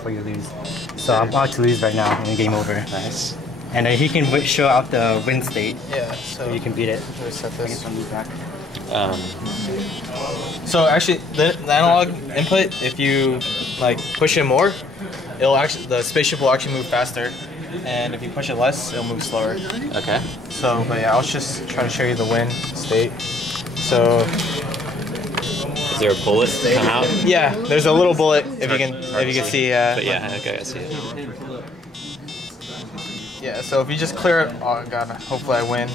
before you lose. So I'm about to lose right now and game over. Nice. And he can show out the win state. Yeah, so you can beat it. Reset this. So actually, the analog input, if you like push it more, the spaceship will actually move faster, and if you push it less, it'll move slower. Okay. So, but yeah, I'll just try to show you the win state. So, is there a bullet come out? Yeah, there's a little bullet if you can see. But yeah, okay, I see it. Yeah, so if you just clear it, oh god, hopefully I win.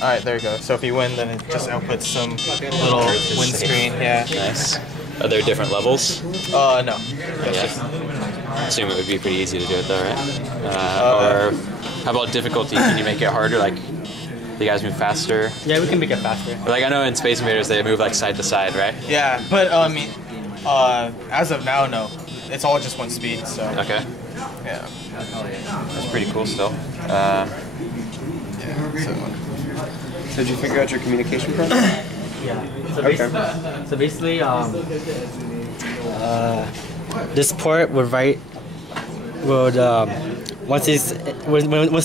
Alright, there you go. So if you win, then it just outputs some little win screen. Yeah. Nice. Are there different levels? No. Yeah. I assume it would be pretty easy to do it though, right? Or how about difficulty? Can you make it harder? Like, the guys move faster? Yeah, we can make it faster. But like I know in Space Invaders they move like side to side, right? Yeah, but I mean, as of now, no. It's all just one speed, so. Okay. Yeah. That's pretty cool still. Yeah. So did you figure out your communication problem? Yeah. So basically, this port would once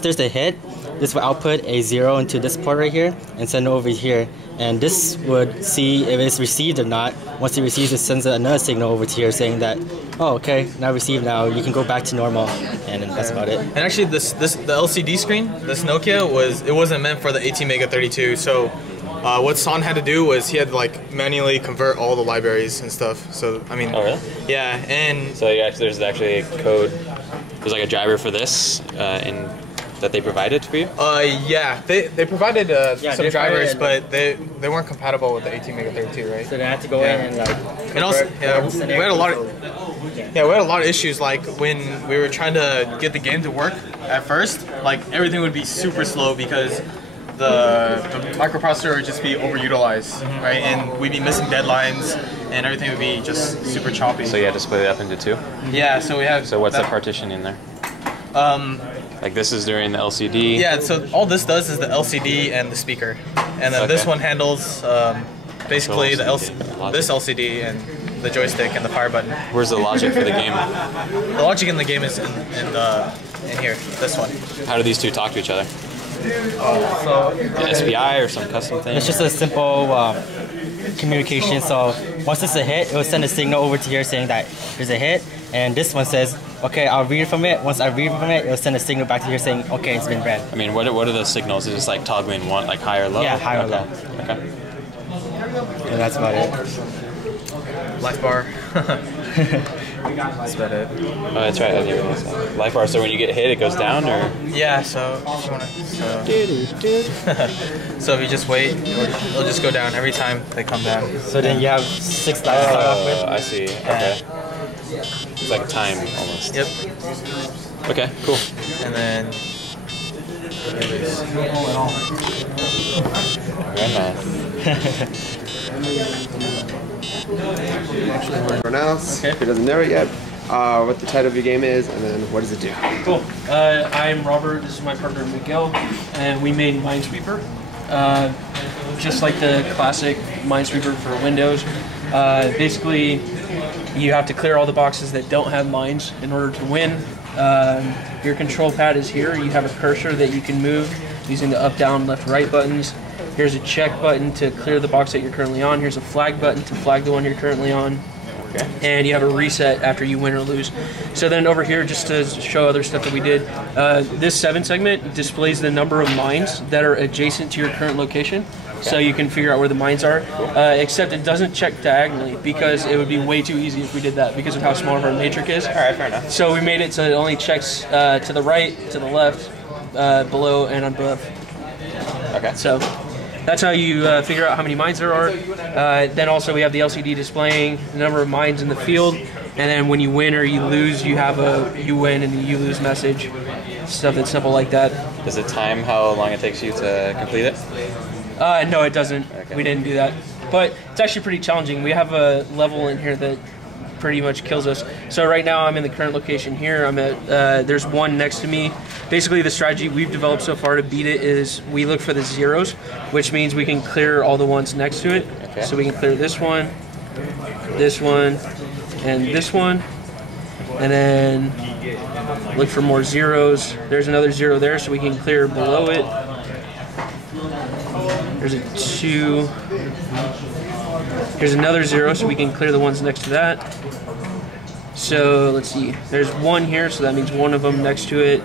there's a hit, this will output a 0 into this port right here and send it over here. And this would see if it's received or not. Once it receives, it sends another signal over to here saying that, oh, okay, now received. Now you can go back to normal, and then that's about it. And actually, the LCD screen, this Nokia wasn't meant for the 18 Mega 32. So, what San had to do was he had to like manually convert all the libraries and stuff. So I mean, oh really? Yeah, and so there's actually a code. There's like a driver for this, that they provided for you? Yeah, they provided some drivers, but they weren't compatible with the 18 Mega 32, right? So they had to go in and like. And also, we had a lot of issues like when we were trying to get the game to work at first. Like everything would be super slow because the microprocessor would just be overutilized, right? And we'd be missing deadlines, and everything would be just super choppy. So you had to split it up into two? Yeah, so we have. So what's the partition in there? Like this is during the LCD? Yeah, so all this does is the LCD and the speaker. And then this one handles basically this LCD and the joystick and the power button. Where's the logic for the game? The logic in the game is in here, this one. How do these two talk to each other? SPI or some custom thing? It's just a simple communication. So once it's a hit, it will send a signal over to here saying that there's a hit. And this one says, okay, I'll read from it. Once I read from it, it'll send a signal back to here saying, okay, it's been read. I mean, what are the signals? Is it just like toggling one, like high or low? Yeah, high or low. Okay. And that's about it. Life bar. That's about it. Oh, that's right. Life bar. So when you get hit, it goes down, or? Yeah. So if you wanna, so if you just wait, it'll just go down every time they come down. So then you have 6 lives to start off with. I see. Okay. It's like a time almost. Yep. Okay. Cool. And then. Very nice. If he doesn't know it yet, what the title of your game is, and then what does it do? Cool. I'm Robert. This is my partner Miguel, and we made Minesweeper. Just like the classic Minesweeper for Windows. Basically, you have to clear all the boxes that don't have mines in order to win. Your control pad is here. You have a cursor that you can move using the up, down, left, right buttons. Here's a check button to clear the box that you're currently on. Here's a flag button to flag the one you're currently on. Okay. And you have a reset after you win or lose. So then over here, just to show other stuff that we did, this 7 segment displays the number of mines that are adjacent to your current location. Okay. So you can figure out where the mines are, except it doesn't check diagonally because it would be way too easy if we did that because of how small of our matrix is. All right, fair enough. So we made it so it only checks to the right, to the left, below, and above. Okay. So that's how you figure out how many mines there are. Then also we have the LCD displaying the number of mines in the field, and then when you win or you lose, you have a you win and you lose message. Stuff that's simple like that. Does it time how long it takes you to complete it? No, it doesn't. Okay. We didn't do that. But it's actually pretty challenging. We have a level in here that pretty much kills us. So right now I'm in the current location here. I'm at, there's one next to me. Basically the strategy we've developed so far to beat it is we look for the zeros, which means we can clear all the ones next to it. Okay. So we can clear this one, and this one. and then look for more zeros. There's another 0 there, so we can clear below it. There's a 2. Here's another 0, so we can clear the ones next to that. So let's see. There's 1 here, so that means one of them next to it.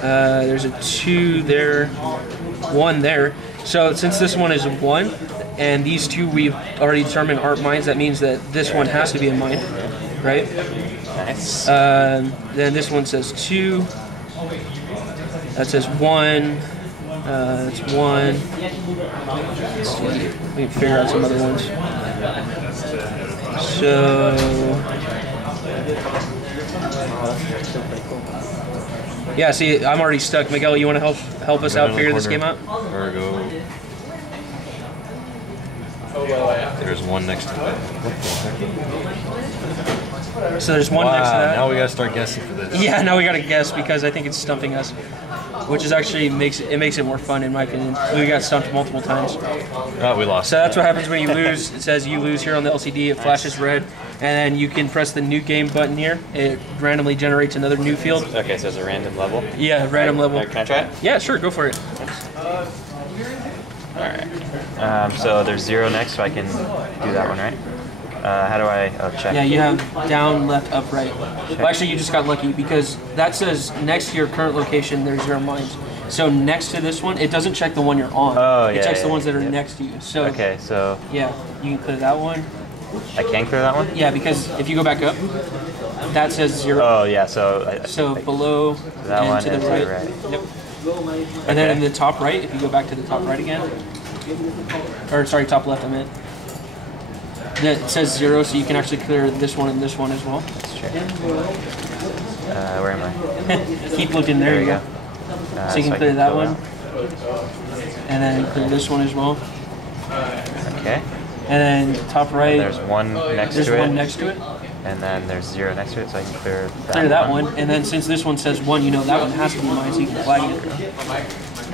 There's a 2 there, 1 there. So since this one is a 1, and these 2 we've already determined aren't mines, that means that this one has to be a mine, right? Nice. Then this one says 2. That says 1. That's 1. Let's see. We can figure out some other ones. So yeah, see, I'm already stuck. Miguel, you want to help us out figure this game out? There we go. There's one next to it. So there's one next to that. Now we gotta start guessing for this. Yeah, now we gotta guess because I think it's stumping us, which is actually makes it more fun in my opinion. We got stumped multiple times. Oh, we lost. So that's what happens when you lose. It says you lose here on the LCD. It flashes red, and then you can press the new game button here. It randomly generates another new field. Okay, so it's a random level. Yeah, random level. Can I try it? Yeah, sure, go for it. All right. So there's 0 next, so I can do that one, right? How do I check? Yeah, you have down, left, up, right. Well, actually, you just got lucky because that says next to your current location, there's 0 mines. So next to this one, it doesn't check the one you're on. Oh, yeah. It checks the yeah, ones that are yeah. next to you. So Okay, so yeah, you can clear that one. I can clear that one? Yeah, because if you go back up, that says 0. Oh, yeah, so... So below that and one to the and right. to the right. Yep. And then in the top right, if you go back to the top right again, or sorry, top left I meant, it says 0, so you can actually clear this one and this one as well. Let's check. Where am I? Keep looking, there you go. So you can clear that one, and then clear this one as well. Okay. And then top right, There's one next there's to it. one next to it. And then there's 0 next to it, so I can clear that Clear that one, and then since this one says 1, you know that one has to be mine, so you can flag it.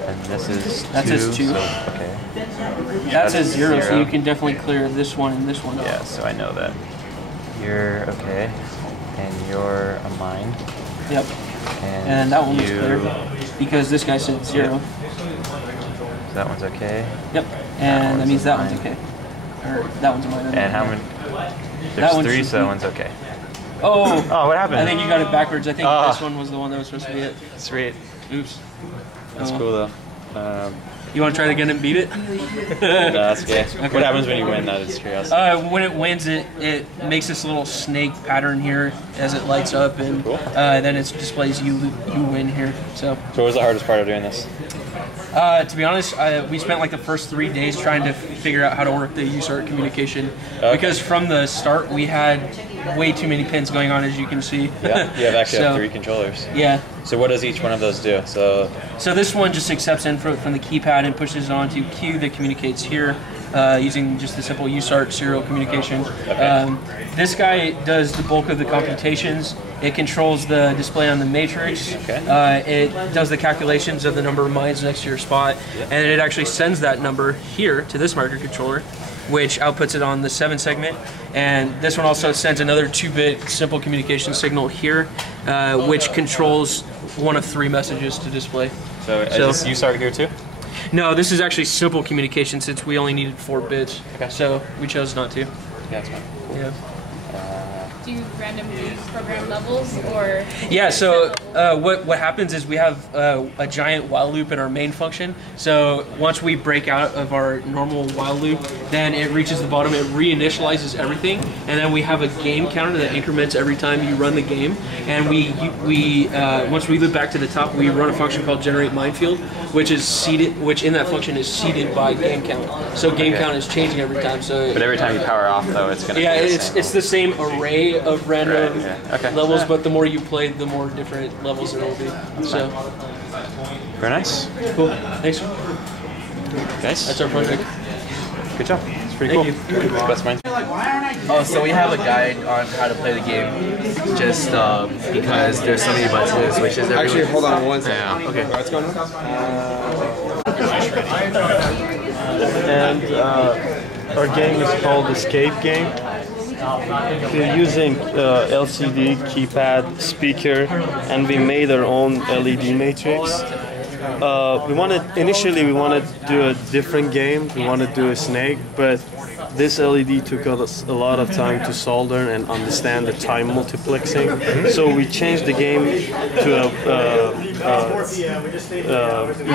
And this is 2. That says 2. So, okay. That says 0, so 0. you can definitely clear this one and this one. Yeah, so I know that. You're okay. And you're a mine. Yep. And that one was clear because this guy said 0. So that one's okay. Yep. And that means that one's okay. Or that one's a mine. And how many? That There's one's 3, so that one's okay. Oh, Oh, what happened? I think you got it backwards. I think Oh. this one was the one that was supposed to be it. Sweet. Oops. That's Oh. cool though. You want to try it again and beat it? No, that's okay. What happens when you win? That is curiosity. When it wins, it makes this little snake pattern here as it lights up, and Cool. then it displays you win here. So So what was the hardest part of doing this? to be honest, we spent like the first 3 days trying to figure out how to work the USART communication because from the start we had way too many pins going on, as you can see. Yeah, you have actually So- have 3 controllers. Yeah. So what does each one of those do? So So this one just accepts input from the keypad and pushes it onto Q that communicates here using just the simple USART serial communication. This guy does the bulk of the computations. It controls the display on the matrix. Okay. It does the calculations of the number of mines next to your spot, and it actually sends that number here to this microcontroller, which outputs it on the 7 segment. And this one also sends another 2-bit simple communication signal here, which controls one of 3 messages to display. So is this USART here too? No, this is actually simple communication since we only needed 4 bits. Okay. So we chose not to. Yeah, that's fine. Yeah. Do you randomly program levels or? Yeah, so what happens is we have a giant while loop in our main function. So once we break out of our normal while loop, then it reaches the bottom, it reinitializes everything, and then we have a game counter that increments every time you run the game. And we once we loop back to the top, we run a function called generate minefield, which is seeded, which in that function is seeded by game count. So game count is changing every time. So But every time you power off though, it's gonna yeah, be the it's same. it's the same array of random Right, yeah. Okay. levels, but the more you play, the more different levels there will be. So Very nice. cool. Thanks. Guys, That's our project. good job. It's pretty cool. Best mine. Oh, so we have a guide on how to play the game, just because there's so many buttons and switches. Actually, hold on one second. Yeah. Okay. What's going on? And our game is called Escape Game. We're using LCD keypad speaker, and we made our own LED matrix. Initially we wanted to do a different game. We wanted to do a snake, but this LED took us a lot of time to solder and understand the time multiplexing. So we changed the game to a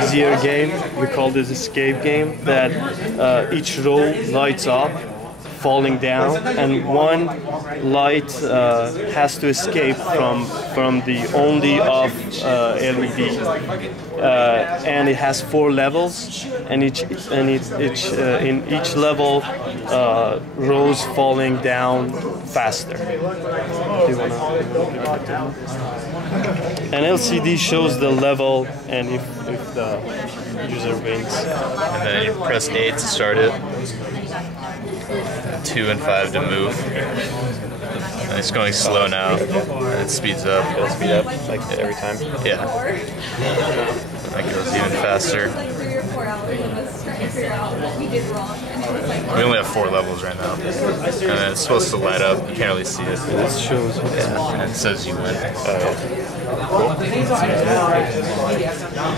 easier game. We call this escape game, that each row lights up, falling down, and one light has to escape from the only off LED, and it has 4 levels, and in each level rows falling down faster. And LCD shows the level and if the user wins. And then you press A to start it. 2 and 5 to move. And it's going slow now. And it speeds up. It'll speed up like every time. Yeah. That goes even faster. We only have 4 levels right now. And it's supposed to light up. You can't really see it. It shows. And it says you win.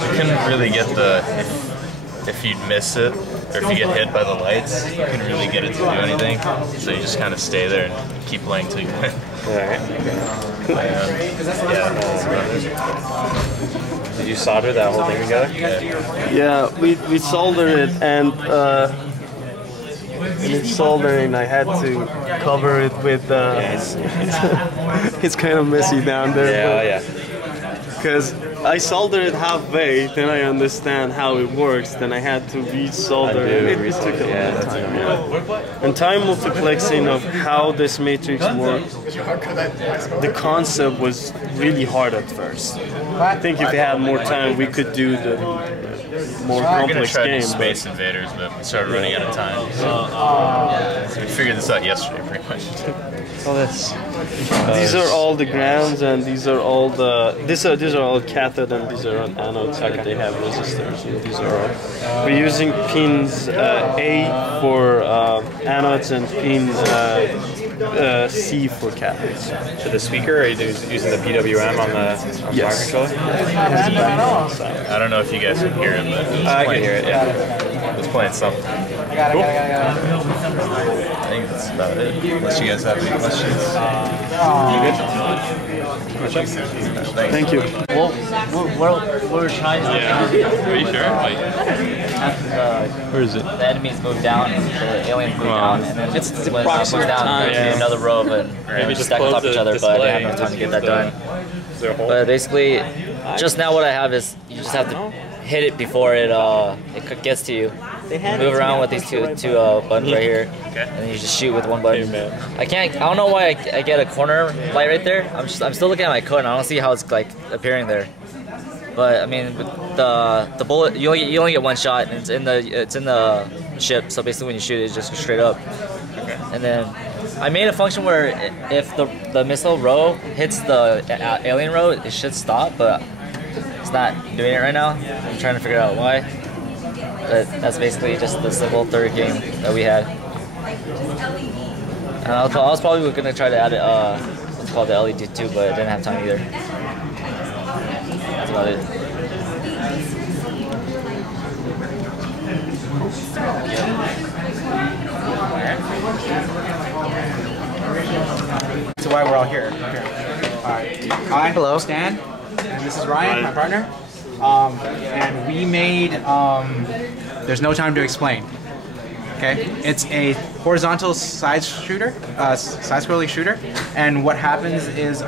You couldn't really get the... If you'd miss it, or if you get hit by the lights, you couldn't really get it to do anything. So you just kind of stay there and keep playing till you win. Did you solder that whole thing together? Yeah, we soldered it, and in its soldering I had to cover it with it's kind of messy down there. Yeah. Because I soldered it halfway, then I understand how it works, then I had to re-solder it. It took a long time. Yeah. And time multiplexing of how this matrix works, the concept was really hard at first. I think if we had more time, we could do the more complex game. We tried Space Invaders, but we started running out of time. So we figured this out yesterday, pretty much. Oh, these are all the grounds, and these are all the these are all cathode, and these are all anodes. That they have resistors. And these are all. We're using pins A for anodes and pin C for cathodes. So the speaker, are you using the PWM on the yes. microcontroller? I don't know if you guys can hear it, but I can hear it. Yeah, it's playing something. Cool. I think that's about it. Unless you guys have any questions. Thank you. Well, we're trying to. Yeah. Are you sure? Like, where is it? The enemies move down, the aliens move down, and then it's when it moves down, there's another row of it. Maybe just stack on top of each other, but I didn't have enough time to get that done. But basically, just now what I have is you just have to hit it before it gets to you. Move around with these two buttons right here, and then you just shoot with one button. I don't know why I get a corner light right there. I'm still looking at my code, and I don't see how it's like appearing there. But I mean, the bullet, you only get one shot, and it's in the ship. So basically, when you shoot it, it just goes straight up. And then I made a function where if the missile row hits the alien row, it should stop, but it's not doing it right now. I'm trying to figure out why. But that's basically just the simple third game that we had. And I was probably going to try to add what's called the LED too, but I didn't have time either. That's about it. So why we're all here. Alright. Hi, hello. Stan. And this is Ryan, my partner. And we made There's No Time to Explain. Okay, it's a horizontal side-scrolling shooter, and what happens is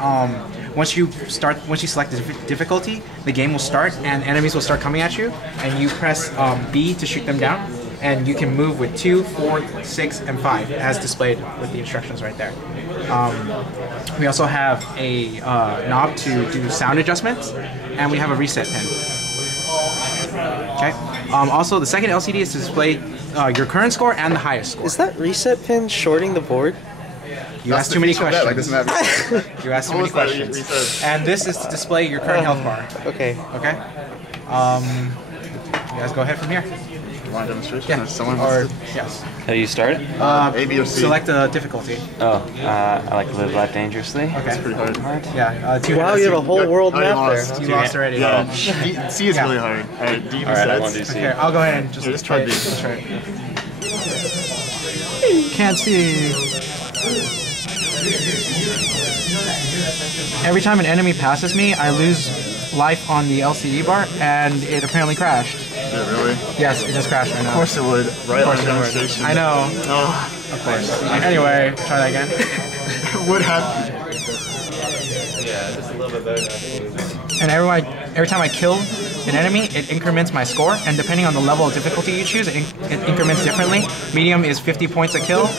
once you select the difficulty, the game will start and enemies will start coming at you, and you press B to shoot them down, and you can move with 2, 4, 6, and 5 as displayed with the instructions right there. We also have a knob to do sound adjustments, and we have a reset pin. Okay. Also, the second LCD is to display your current score and the highest score. Is that reset pin shorting the board? You asked too many questions. You asked too many questions. And this is to display your current health bar. Okay. Okay. You guys go ahead from here. want a demonstration? Yeah. Someone Or yes. How do you start it? A, B, or C. Select the difficulty. Oh, I like to live life dangerously. Okay. That's pretty hard. Yeah. Wow, you have a whole world map there. You lost already. Yeah. C is really hard. Alright, D, Alright, I want resets. to see. Okay, I'll go ahead and just try B. Let's try it. Can't see. Every time an enemy passes me, I lose life on the LCD bar, and it apparently crashed. Did it really? Yes, it just crashed right now. Of course it would. Right on the demonstration. I know. Oh. Of course. Anyway, try that again. What happened? Yeah, just a little bit better. And every time I kill an enemy, it increments my score, and depending on the level of difficulty you choose, it increments differently. Medium is 50 points a kill,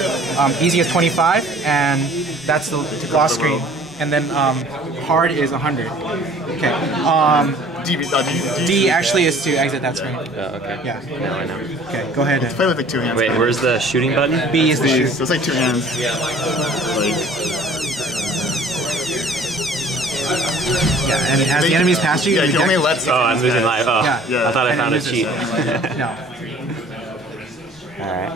easy is 25, and that's the loss screen. And then hard is 100. Okay. D actually is to exit that screen. Okay. Yeah. Now I know. Okay, go ahead. Let's play with like 2 hands. Wait, where's the shooting button? B is the shoot. So it's like 2 hands. Yeah, and as the enemies pass you, you can only let Oh, I'm losing life. Oh, Yeah. I thought I And found a it cheat. loses. No. Alright.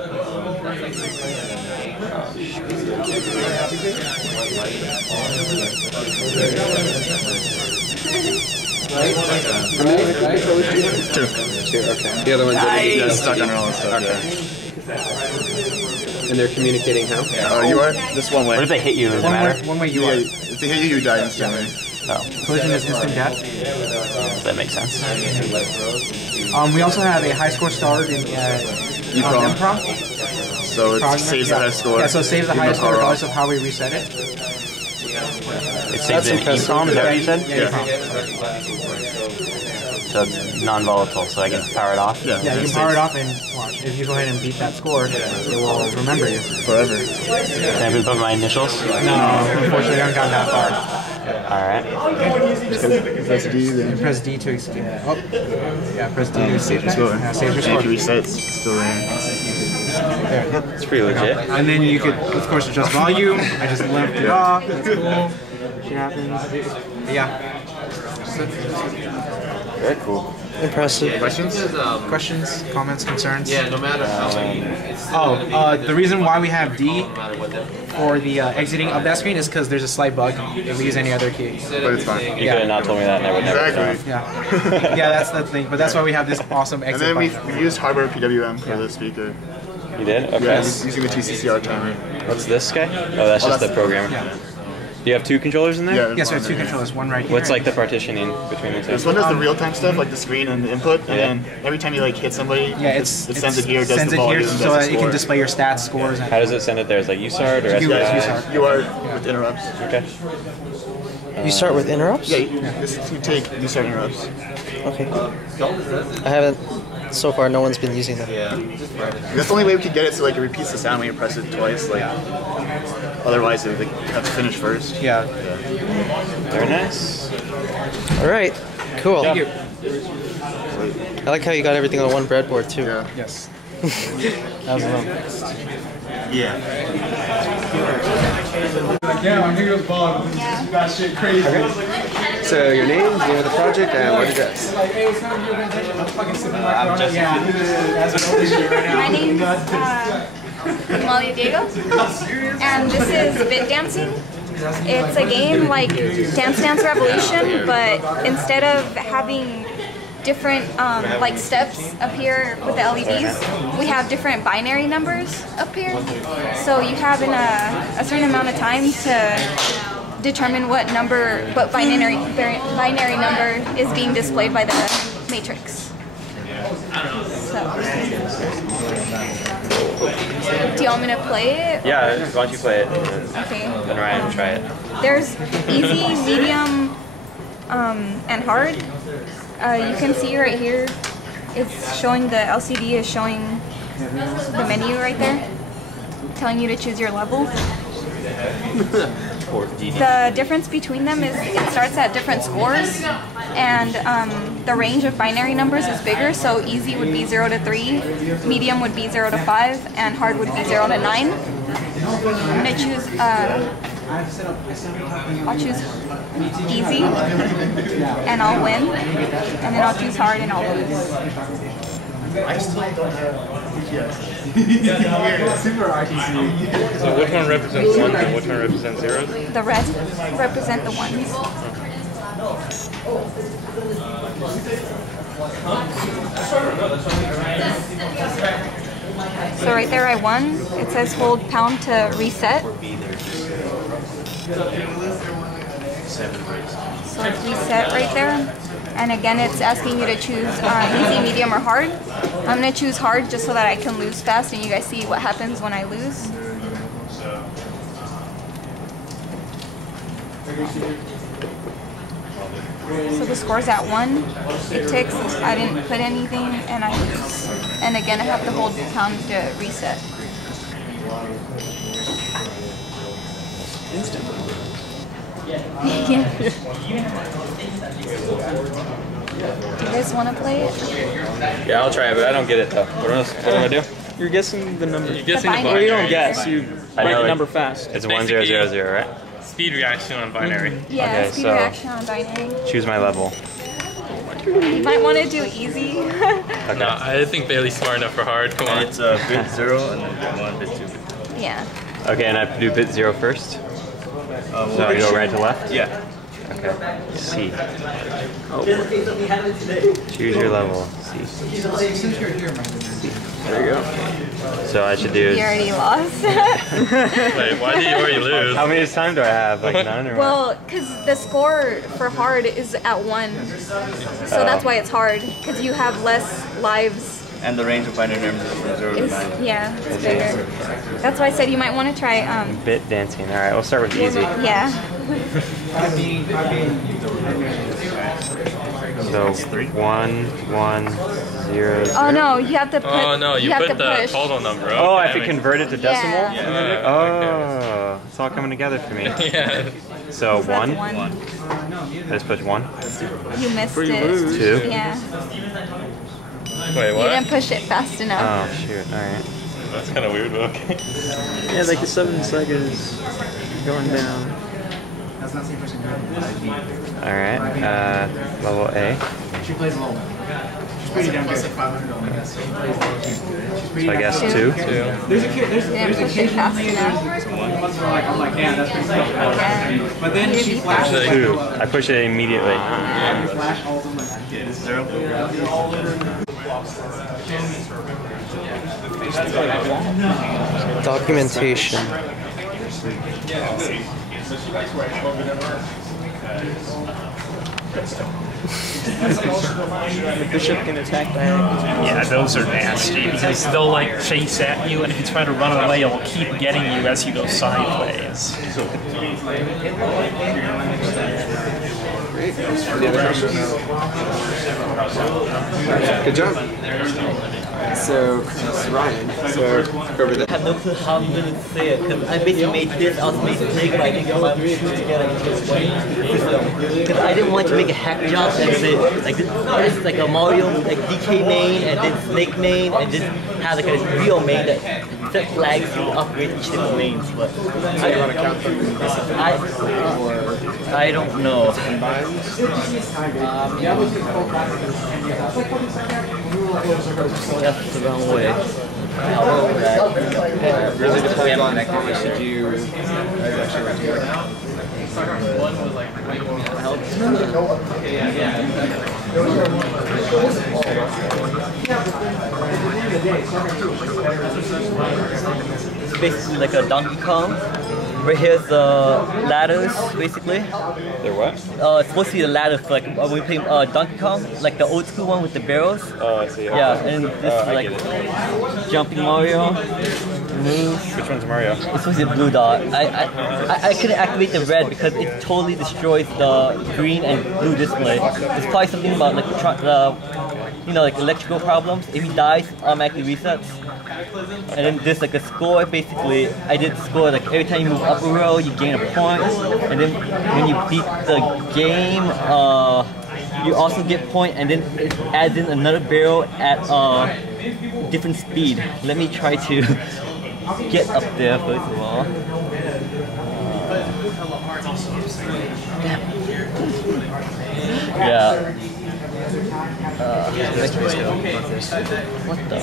Two, okay. The other one's Yeah, stuck on roll and stuff. And they're communicating how? You are? Just one way. What if they hit you? Does it matter? One way you are. If they hit you, you die instantly. Oh, Collision is instant death. that makes sense. We also have a high score starred in EEPROM. EEPROM. So it saves the high score. Yeah, so it saves the even highest though score power regardless off. of how we reset it. It saves in EEPROM, is that what you said? Yeah. So it's non-volatile, so I can power it off? Yeah, you can power it off and watch. If you go ahead and beat that score, it will remember you. Forever. Can I put my initials? No, unfortunately, I haven't gotten that far. Alright. Press D, then. Press D to escape. Oh, yeah, press D to escape. Save your score. Yeah, save your And score. it resets. It's still there. There. It's pretty legit. And then you could, of course, adjust volume. I just left it off. That's cool. Shit happens. Yeah. Very cool. Impressive. Questions, comments, concerns? Yeah, no matter how many. The reason why we have D for the exiting of that screen is because there's a slight bug if we use any other key. But it's fine. You could have not told me that and I would never have known. Exactly. Yeah. Yeah, that's the thing. But that's why we have this awesome And exit then button. we used hardware PWM for the speaker. You did? Okay. Yeah, using the TCCR timer. What's this guy? Oh, that's just the programmer. Yeah. Do you have 2 controllers in there? Yeah, Yes, we have 2 controllers, one right here. What's like the partitioning between the 2? This one does the real-time stuff, like the screen and the input, and then every time you like hit somebody, Yeah, it sends it here, does sends the it volume, here does so the that it can score. display your stats, scores, and How does it send it there? Is it like USART or You- SPI? USART. You are with interrupts. Okay. You start with interrupts? Yeah, you take start interrupts. Okay. I haven't. So far, no one's been using them. That's the only way we could get it so like it repeats the sound when you press it twice. Like, otherwise it would have to finish first. Yeah. Very nice. All right. Cool. Thank you. I like how you got everything on one breadboard too. Yeah. Yes. That was long. Yeah. Yeah, I'm here with Bob. You got shit crazy. So your name, name of the project, and what address? I'm just. My name's Amalia Diego, and this is Bit Dancing. It's a game like Dance Dance Revolution, but instead of having different like steps up here with the LEDs, we have different binary numbers up here. So you have in a certain amount of time to determine what binary number is being displayed by the matrix. So, do you want me to play it? Yeah, why don't you play it? Okay. Then Ryan, try it. There's easy, medium, and hard. You can see right here, it's showing the LCD is showing the menu right there, telling you to choose your level. The difference between them is it starts at different scores, and the range of binary numbers is bigger, so easy would be 0 to 3, medium would be 0 to 5, and hard would be 0 to 9. I'm going to choose, I'll choose easy, and I'll win, and then I'll choose hard and I'll lose. I still don't have Super RTC. So which one represents 1 and which one represents 0? The red represent the ones. So right there I won. It says hold pound to reset. So it's reset right there. And again, it's asking you to choose easy, medium, or hard. I'm going to choose hard just so that I can lose fast and you guys see what happens when I lose. So the score's at 1. It ticks. I didn't put anything and I lose. And again, I have to hold pound to reset. Instantly. Yeah. Do you guys want to play it? Yeah, I'll try it, but I don't get it though. What am I do? You're guessing the number. You're guessing the Well, binary. you don't guess. You write the number fast. It's 1000, right? Speed reaction on binary. Yeah, Okay, speed so reaction on binary. choose my level. You might want to do easy. Okay. No, I think Bailey's smart enough for hard. Come on. It's bit 0 and then bit 1, bit 2, bit 3. Yeah. Okay, and I do bit 0 first. So I go right to left? Yeah. Okay. C. Oh. Choose your level. C. There you go. So I should do. You already lost. Wait, why did you already lose? How many time do I have? Like 9 or what? Well, because the score for hard is at 1. So that's why it's hard. Because you have less lives. And the range of binary numbers is from 0 to 9. Yeah, it's bigger. That's why I said you might want to try. Bit dancing. All right, we'll start with easy. Yeah. So 1, 1, 0. Oh no, you have to put. Oh no, you have put to the push. total number. Okay, Oh, I have to convert it to decimal? Yeah. Oh, it's all coming together for me. Yeah. So So that's 1. one. Let's push 1. You missed Before you it. lose. 2. Yeah. Wait, You what? didn't push it fast enough. Oh, shoot. All right. That's kind of weird, but okay. Yeah, like the 7 seconds going down. All right. Level A. She plays low. She's pretty damn good. So I guess 2. There's a kid. There's You didn't push it fast enough. I'm like, yeah, that's pretty good. But then she flashes. 2. I push it immediately. Flash all of them like It's 0. Documentation. The bishop can attack diagonally. Yeah, those are nasty because they'll like chase at you, and if you try to run away, it'll keep getting you as you go sideways. Great. Any other questions? Good job. So, Ryan, so over there. I have no clue how I'm going to say it, because I basically made this automated but I didn't combine the two together into one system. Because I didn't want to make a hack job and say, like, this is like a Mario, like DK main, and then Snake main, and just have like a real main that set flags to upgrade each different mains. But I don't know. That's the wrong way. Really depends on how much did you actually do. One was like It's basically like a Donkey Kong. Right here's the ladders, basically. They're what? It's supposed to be the ladders for like when we play Donkey Kong, like the old school one with the barrels. Oh, I see. Okay. Yeah, and this is like jumping Mario. Move. Which one's Mario? It's supposed to be a blue dot. I couldn't activate the red because it totally destroys the green and blue display. It's probably something about like like electrical problems. If he dies, automatically resets. And then there's like a score. Basically, I did score like every time you move up a row, you gain a point. And then when you beat the game, you also get point. And then it adds in another barrel at different speed. Let me try to get up there first of all. Yeah. What the?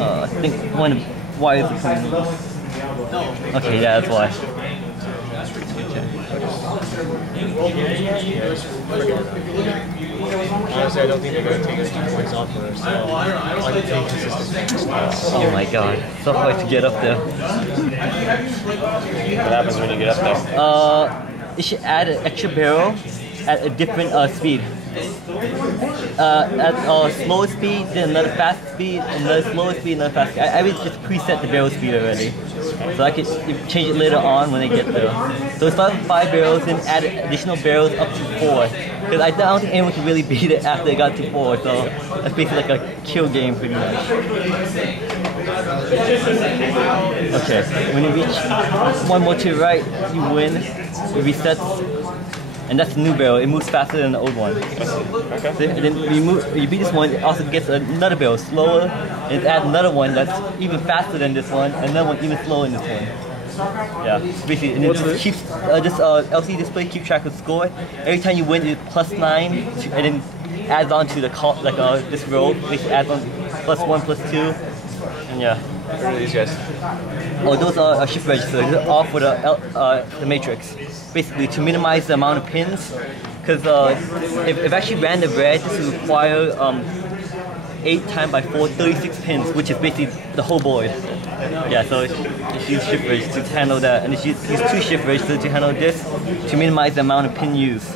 I think one wires are coming loose. Okay, yeah, that's why. Honestly, I don't think they're going to take us 2 points off for us. So I would take consistent. Oh my god, so hard to get up there. What happens when you get up there? You should add an extra barrel at a different speed. At a slower speed, then another fast speed, another slower speed, another fast speed. I would just preset the barrel speed already. So I could change it later on when I get there. So start with 5 barrels and add additional barrels up to 4. Because I don't think anyone can really beat it after they got to 4. So that's basically like a kill game pretty much. Okay, when you reach 1 more to the right, you win. It resets. And that's the new barrel. It moves faster than the old one. Okay. So, and then you beat this one, it also gets another barrel slower, and it adds another one that's even faster than this one, and another one even slower than this one. Yeah, basically, and it just keeps LCD display keeps track of score. Every time you win, it's +9, and then adds on to the this row. Basically, adds on +1, +2, and yeah. What are these guys? Oh, those are shift registers. They're all for the matrix. Basically, to minimize the amount of pins, because if actually ran the red, this would require 8 times by 4, 36 pins, which is basically the whole board. Yeah, so it's use shift registers to handle that, and it's use 2 shift registers to handle this, to minimize the amount of pin used.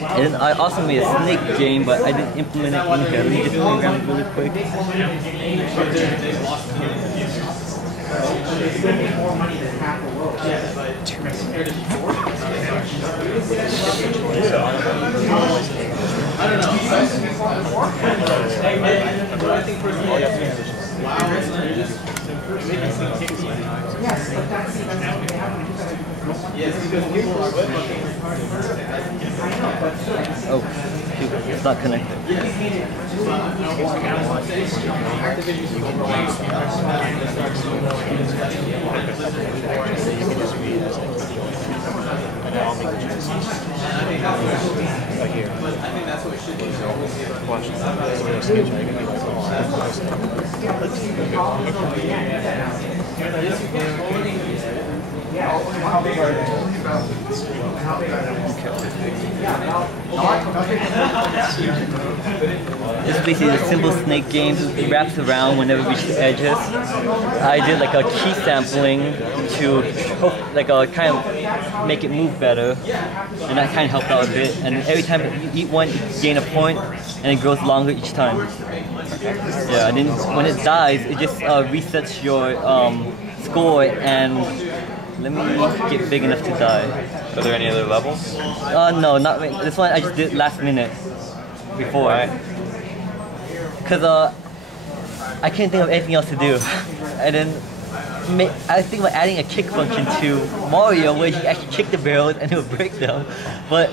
And then I also made a snake game, but I didn't implement it in here. Let me just program it really quick. Oh, shoot, it's not connected. This is basically a simple snake game. It wraps around whenever it reaches the edges. I did like a key sampling to kind of make it move better, and that kind of helped out a bit. And every time you eat one, you gain a point, and it grows longer each time. Yeah, and then when it dies, it just resets your score. And let me get big enough to die. Are there any other levels? No, not really. This one I just did last minute before. Because I can't think of anything else to do. And then I think about adding a kick function to Mario where you actually kick the barrels and it will break them. But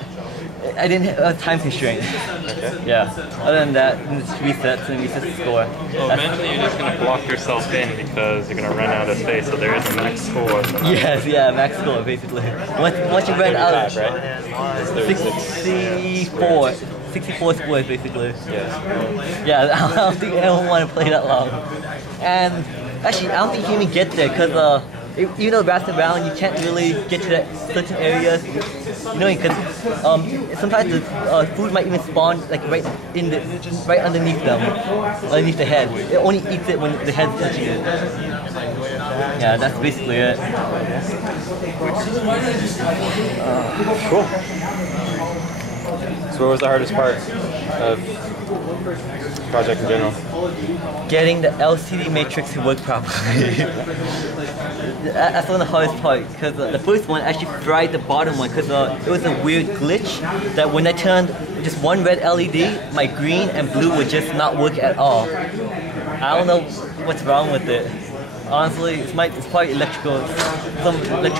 I didn't have a time constraint. Okay. Yeah. Other than that, it just resets and resets the score. Well, eventually you're just going to block yourself in because you're going to run out of space, so there is a max score. Yes, yeah, max score basically. Once you run out of 64 scores basically. Yes. Yeah, I don't think anyone want to play that long. And actually, I don't think you can even get there because even though wrapped around, you can't really get to that certain areas. You know, because sometimes the food might even spawn like right underneath them, underneath the head. It only eats it when the head's touching it. Yeah, that's basically it. Cool. So what was the hardest part of the project in general? Getting the LCD matrix to work properly. That's one of the hardest part, because the first one actually fried the bottom one, because it was a weird glitch that when I turned just one red LED, my green and blue would just not work at all. I don't know what's wrong with it. Honestly, it's probably some electrical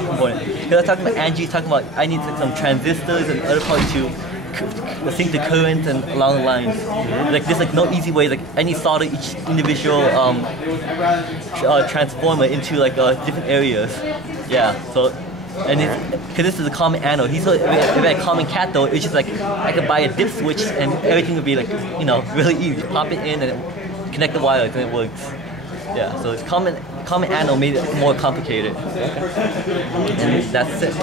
component. Because I was talking about Angie, talking about I need some transistors and other parts to sync the current and along the lines. Like there's like no easy way. Like I need to solder each individual transformer into like different areas. Yeah, so And because this is a common anode, if I had a common cathode, it's just like I could buy a dip switch and everything would be like, you know, really easy. Pop it in and connect the wires and it works. Yeah, so it's common anode made it more complicated. And that's it.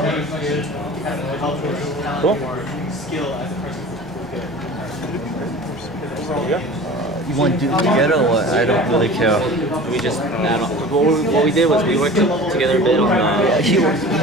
Cool. You want to do it together or what? I don't really care. We just add on. What we did was we worked together a bit on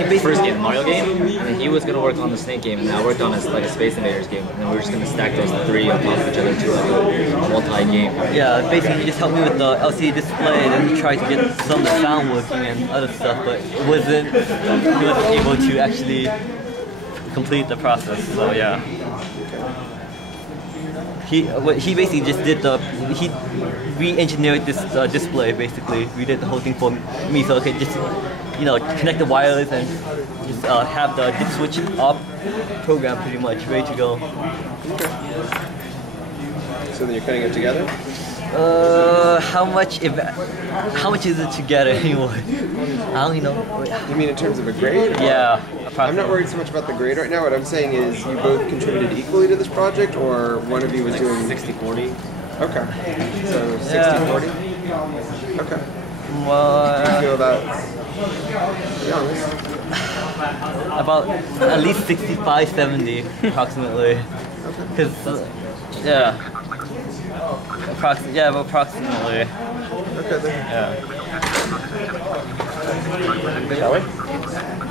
the first game, the Mario game, and he was going to work on the Snake game, and I worked on like a Space Invaders game, and then we were just going to stack those three on top of each other to like a multi-game. Yeah, basically he just helped me with the LCD display, and then he tried to get some of the sound working and other stuff, but he wasn't able to actually complete the process. So yeah. He basically just did he re-engineered this display basically. We did the whole thing for me, so I could just, you know, connect the wireless and just have the dip switch up program pretty much ready to go. Okay. So then you're cutting it together? How much is it together anyway? I don't even know. You mean in terms of a grade? Yeah. I'm not worried so much about the grade right now. What I'm saying is you both contributed equally to this project, or one of you was doing 60-40. Okay. So 60-40? Okay. Well, How do you feel about, to be honest? About at least 65-70 approximately. Because yeah. Approximately. Okay then. Yeah. Shall we?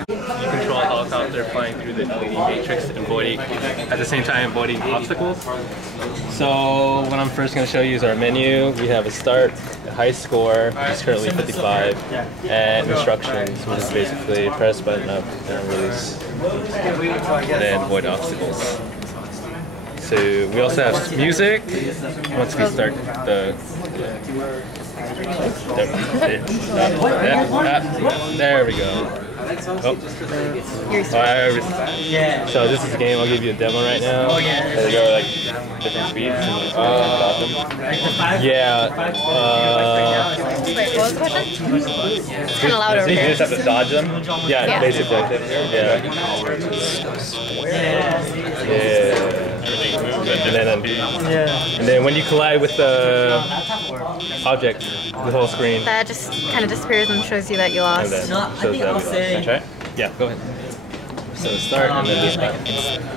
You control a helicopter flying through the LED matrix, at the same time avoiding obstacles. So what I'm first going to show you is our menu. We have a start, a high score, which is currently 55, and instructions, which is basically press button up and release, and then avoid obstacles. So we also have music once we start the there we go. Oh. So this is a game. I'll give you a demo right now. They go like different speeds. Yeah. Wait, what was the question? It's kind of loud over You here. just have to dodge them. Yeah, basically. Yeah. And then when you collide with the object, the whole screen. That just kind of disappears and shows you that you lost. And then shows that. Try? Yeah, go ahead. So start and then this button.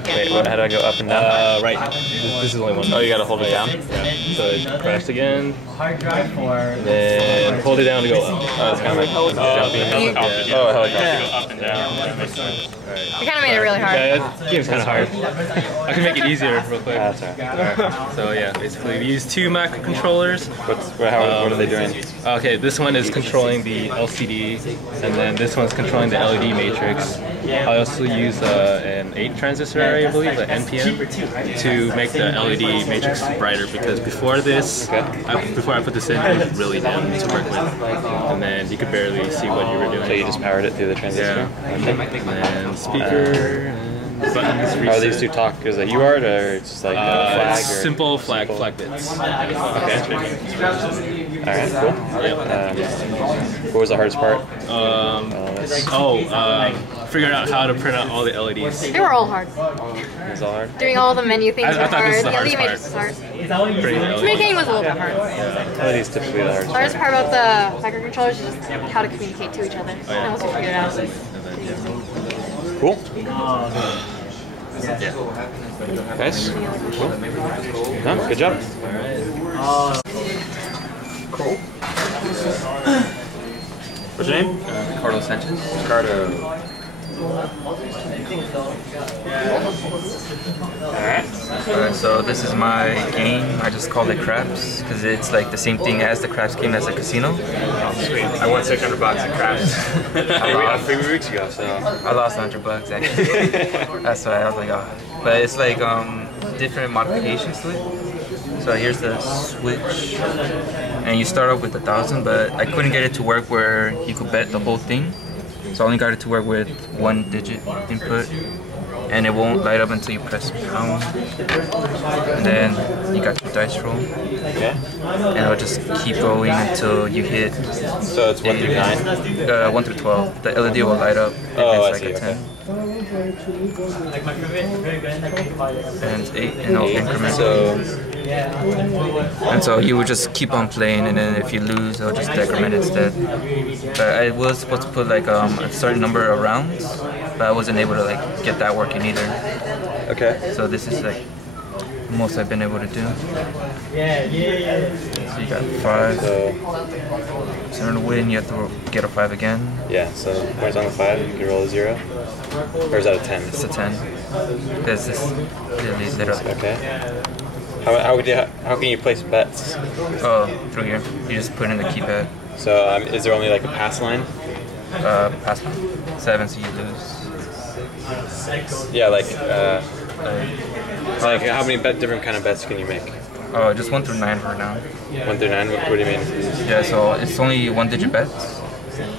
Wait, how do I go up and down? Right. This is only one. Oh, you gotta hold it down? Yeah. So it crashed again. Then hold it down to go up. Oh, it's kind of like jumping. Helicopter. Oh, helicopter. To go up and down. That makes sense. You kind of made it really hard. Yeah, that game's kind of hard. I can make it easier real quick. That's right. So yeah, basically we use two microcontrollers. What are they doing? Okay, this one is controlling the LCD, and then this one's controlling the LED matrix. I also use an 8 transistor array, I believe, an NPN, to make the LED matrix brighter, because before this, before I put this in, it was really dim to work with, and then you could barely see what you were doing. So you just powered it through the transistor? Yeah. And speaker, and buttons. Are these two talk as a UART, or it's just like a flag? It's simple flag bits. Okay. Alright, cool. What was the hardest part? Figuring out how to print out all the LEDs. They were all hard. It was all hard? Doing all the menu things I were thought this was hard. the The hardest LED matrix was hard. Pretty Communicating was a little bit hard. LEDs typically the hardest The hardest part about the microcontrollers is just how to communicate to each other. And once we figured it out. Cool. Yeah. Nice. Cool. No, good job. Cool. What's your name? Ricardo Sanchez. Ricardo. Alright, so this is my game. I just called it Craps because it's like the same thing as the Craps game as a casino. Sweet. I won $600 at Craps. 3 weeks ago, so I lost $100 actually. That's why I was like, oh. But it's like different modifications to it. So here's the switch, and you start off with 1,000, but I couldn't get it to work where you could bet the whole thing. So I only got it to work with 1 digit input, and it won't light up until you press pound. And then you got your dice roll. Okay. And it'll just keep going until you hit. So it's 1 through 9? 1 through 12. The LED will light up. Oh, it's I see. a 10. And it's 8 in all increments. And so you would just keep on playing, and then if you lose, it'll just decrement instead. But I was supposed to put like a certain number of rounds, but I wasn't able to like get that working either. Okay. So this is like the most I've been able to do. So you got 5. So in order to win, you have to get a 5 again. Yeah. So points on the 5, you can roll a 0. Or is that a 10? It's a 10. There's this literally. Okay. How can you place bets? Oh, through here. You just put in the keypad. So is there only like a pass line? Pass line. 7, so you lose. Yeah, like how many different kind of bets can you make? Oh, just 1 through 9 for now. 1 through 9. What do you mean? Yeah, so it's only 1-digit bets.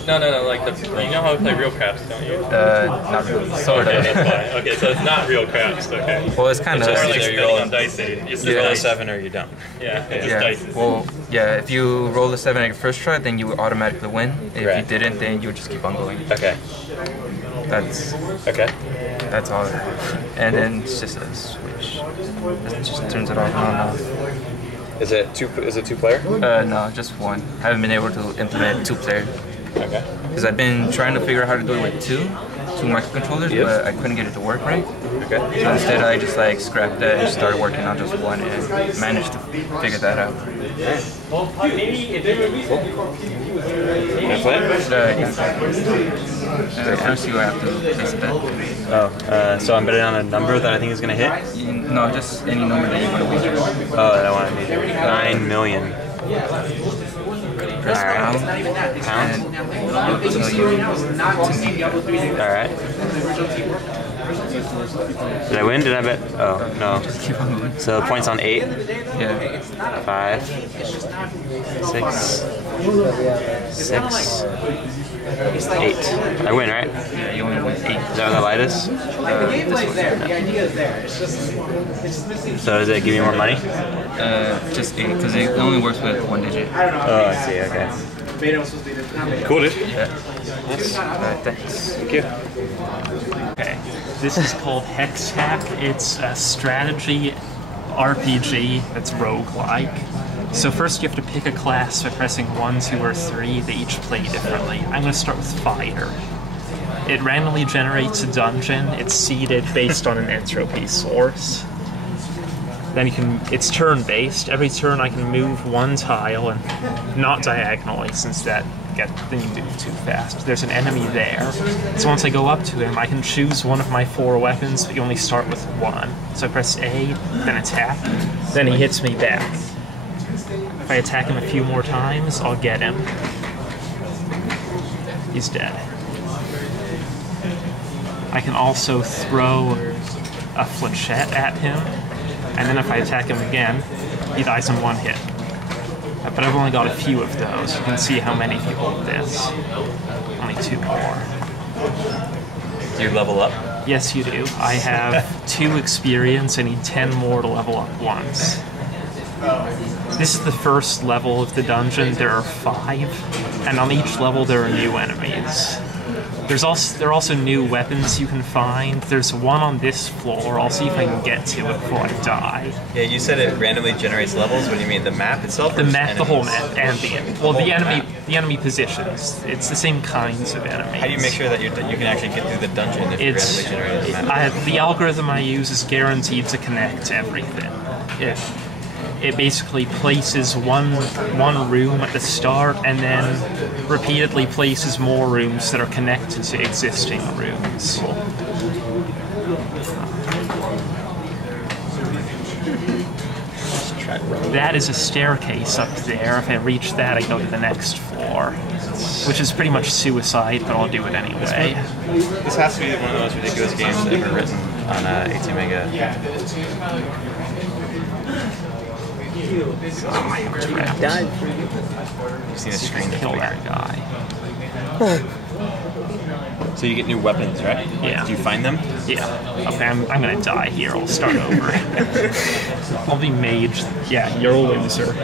No, like you know how to play real craps, don't you? Not really. Sort Okay, of. that's fine. Okay, so it's not real craps. Okay. Well, it's kind of. It's just like spinning on dice. You just roll a 7 or you don't. Yeah, it's Yeah. dice. Well, yeah. If you roll a 7 at your first try, then you would automatically win. If Right. you didn't, then you would just keep on going. Okay. That's all. And then it's just a switch. It just turns it off and on. Is it 2 player? No, just 1. I haven't been able to implement 2 player. Okay. Because I've been trying to figure out how to do it with 2 microcontrollers, but I couldn't get it to work right. Okay. So instead, I just like scrapped that and started working on just 1, and managed to figure that out. Can I play it? First, you have to place a bet. Oh, so I'm betting on a number that I think is going to hit? No, just any number that you want to wager. Oh, that I want to wager. 9 million. Press pound. Alright. Did I win? Did I bet? Oh, no. So points on 8? Yeah. 5. 6. 6. 8. I win, right? Yeah, you only win 8. Is that what the light is? So does it give me more money? Just 8, because it only works with 1 digit. Oh, I see, okay. Cool, dude. Yeah. Nice. Thanks. Thank you. Okay, this is called Hex Hack. It's a strategy RPG that's roguelike. So first you have to pick a class by pressing 1, 2, or 3. They each play differently. I'm going to start with Fighter. It randomly generates a dungeon. It's seeded based on an entropy source. Then it's turn-based. Every turn I can move 1 tile, and not diagonally, since then you move too fast. There's an enemy there. So once I go up to him, I can choose one of my 4 weapons, but you only start with 1. So I press A, then attack, then he hits me back. If I attack him a few more times, I'll get him. He's dead. I can also throw a flechette at him, and then if I attack him again, he dies in 1 hit. But I've only got a few of those. You can see how many people with this. Only 2 more. Do you level up? Yes, you do. I have 2 experience. I need 10 more to level up once. This is the first level of the dungeon. There are 5, and on each level there are new enemies. There are also new weapons you can find. There's one on this floor. I'll see if I can get to it before I die. Yeah, you said it randomly generates levels. What do you mean, the map itself? The map, the whole map, and the enemy positions. It's the same kinds of enemies. How do you make sure that you can actually get through the dungeon if you randomly generate the map? The algorithm I use is guaranteed to connect everything. It basically places one room at the start and then repeatedly places more rooms that are connected to existing rooms. That is a staircase up there. If I reach that, I go to the next floor, which is pretty much suicide, but I'll do it anyway. This has to be one of the most ridiculous games ever written on 18Mega. Oh, I was trapped. You've seen a screen kill that guy. So you get new weapons, right? Yeah. Do you find them? Yeah. Okay, I'm gonna die here. I'll start over. I'll be mage. Yeah, you're a loser.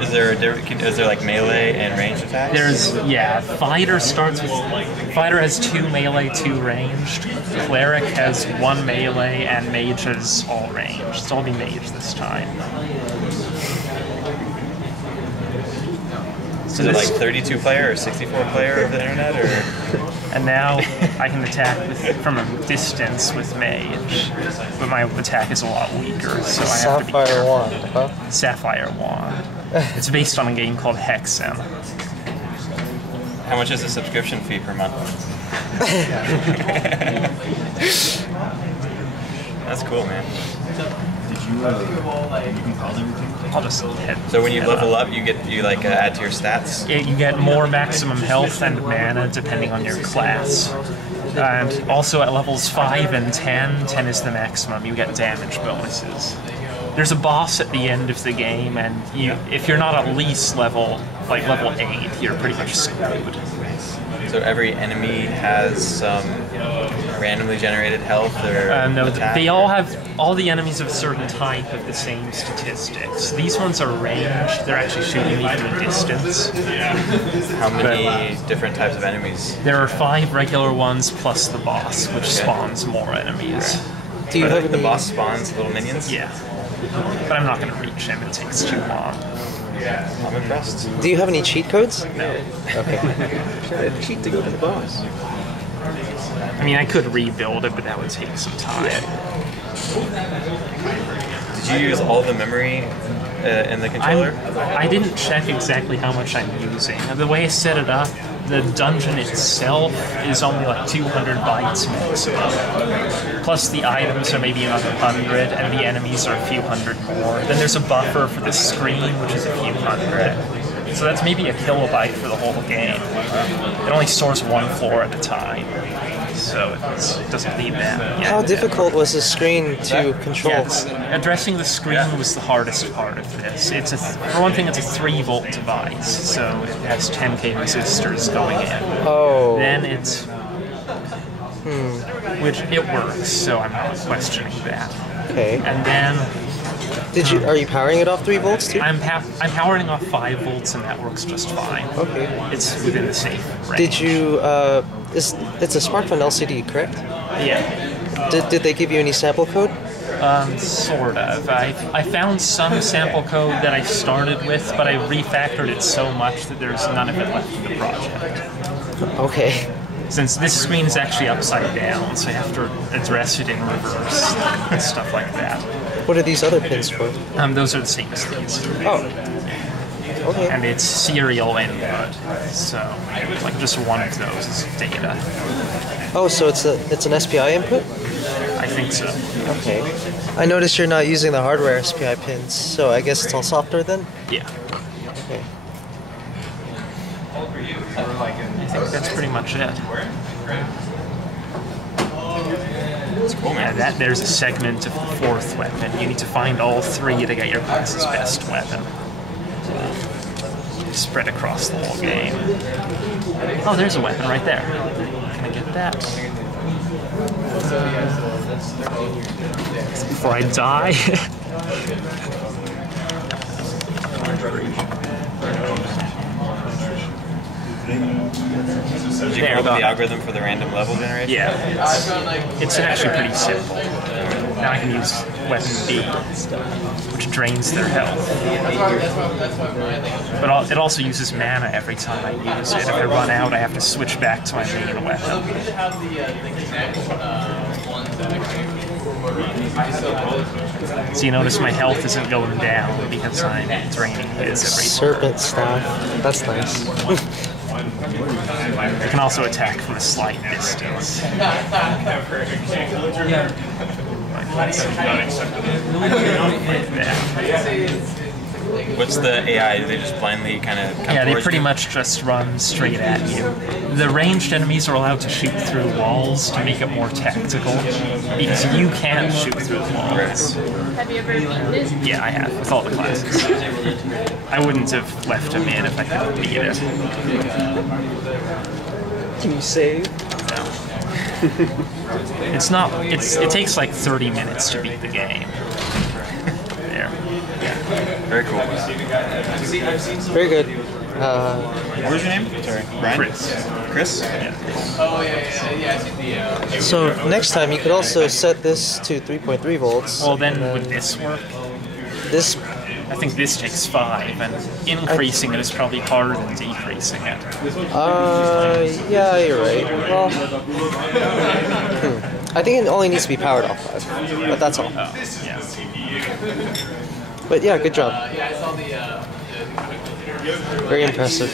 Is there like melee and range attacks? Fighter Fighter has 2 melee, 2 ranged. Cleric has 1 melee, and mage has all ranged. So I'll be mage this time. So is it like 32 player or 64 player over the internet, or? And now I can attack from a distance with mage, but my attack is a lot weaker, so I have to be careful. Wand, huh? Sapphire Wand. It's based on a game called Hexen. How much is the subscription fee per month? That's cool, man. Did you compile everything? I'll just hit. So when you level up, you add to your stats. You get more maximum health and mana depending on your class. And also at levels 5 and 10, 10 is the maximum, you get damage bonuses. There's a boss at the end of the game, and if you're not at least level 8, you're pretty much screwed. So every enemy has some randomly generated health or no, attack? they all the enemies of a certain type have the same statistics. These ones are ranged, they're actually shooting me from a distance. How many different types of enemies? There are 5 regular ones plus the boss, which spawns more enemies. Do you have the boss spawns little minions? Yeah. But I'm not going to reach him, it takes too long. I'm impressed. Do you have any cheat codes? No. Okay. Cheat to go to the boss. I mean, I could rebuild it, but that would take some time. Did you use all the memory in the controller? I didn't check exactly how much I'm using. The way I set it up, the dungeon itself is only like 200 bytes maximum. Plus the items are maybe another 100, and the enemies are a few hundred more. Then there's a buffer for the screen, which is a few hundred. So that's maybe a kilobyte for the whole game. It only stores 1 floor at a time, so it doesn't need that. How difficult was the screen to control? Addressing the screen was the hardest part of this. For one thing, it's a 3-volt device, so it has 10k resistors going in. Oh. Then it's... Which it works, so I'm not questioning that. Okay. And then... Are you powering it off 3 volts too? I'm powering off 5 volts, and that works just fine. Okay. It's within the safe range. Did you? It's a smartphone LCD, correct? Yeah. Did they give you any sample code? Sort of. I found some sample code that I started with, but I refactored it so much that there's none of it left in the project. Okay. Since this screen is actually upside down, so I have to address it in reverse and stuff like that. What are these other pins for? Those are the same as these. Oh. Okay. And it's serial input, so like just one of those is data. Oh, so it's an SPI input? I think so. Okay. I noticed you're not using the hardware SPI pins, so I guess it's all software then? Yeah. Okay. I think that's pretty much it. That's cool, man. Yeah, there's a segment of the 4th weapon. You need to find all 3 to get your class's best weapon. Spread across the whole game. Oh, there's a weapon right there. Can I get that? Before I die. Did you come up with the algorithm for the random level generation? Yeah, it's actually pretty simple. Now I can use weapon B, which drains their health. But it also uses mana every time I use it. If I run out, I have to switch back to my main weapon. So you notice my health isn't going down because I'm draining his every Serpent staff. That's nice. I can also attack from a slight distance. What's the AI? Do they just blindly kind of come Yeah, they towards pretty you? much just run straight at you. The ranged enemies are allowed to shoot through walls to make it more tactical, because you can't shoot through the walls. Have you ever beaten it? Yeah, I have, with all the classes. I wouldn't have left him in if I couldn't beat it. Can you save? It's not. It takes like 30 minutes to beat the game. There. Yeah. Very cool. Very good. What was your name? Sorry, Brian. Chris. Yeah. Oh yeah. So next time you could also set this to 3.3 volts. Well, then would this work? This. I think this takes 5, and increasing it is probably harder than decreasing it. Yeah, you're right. Well, I think it only needs to be powered off 5, but that's all. Oh, yeah. But yeah, good job. Very impressive.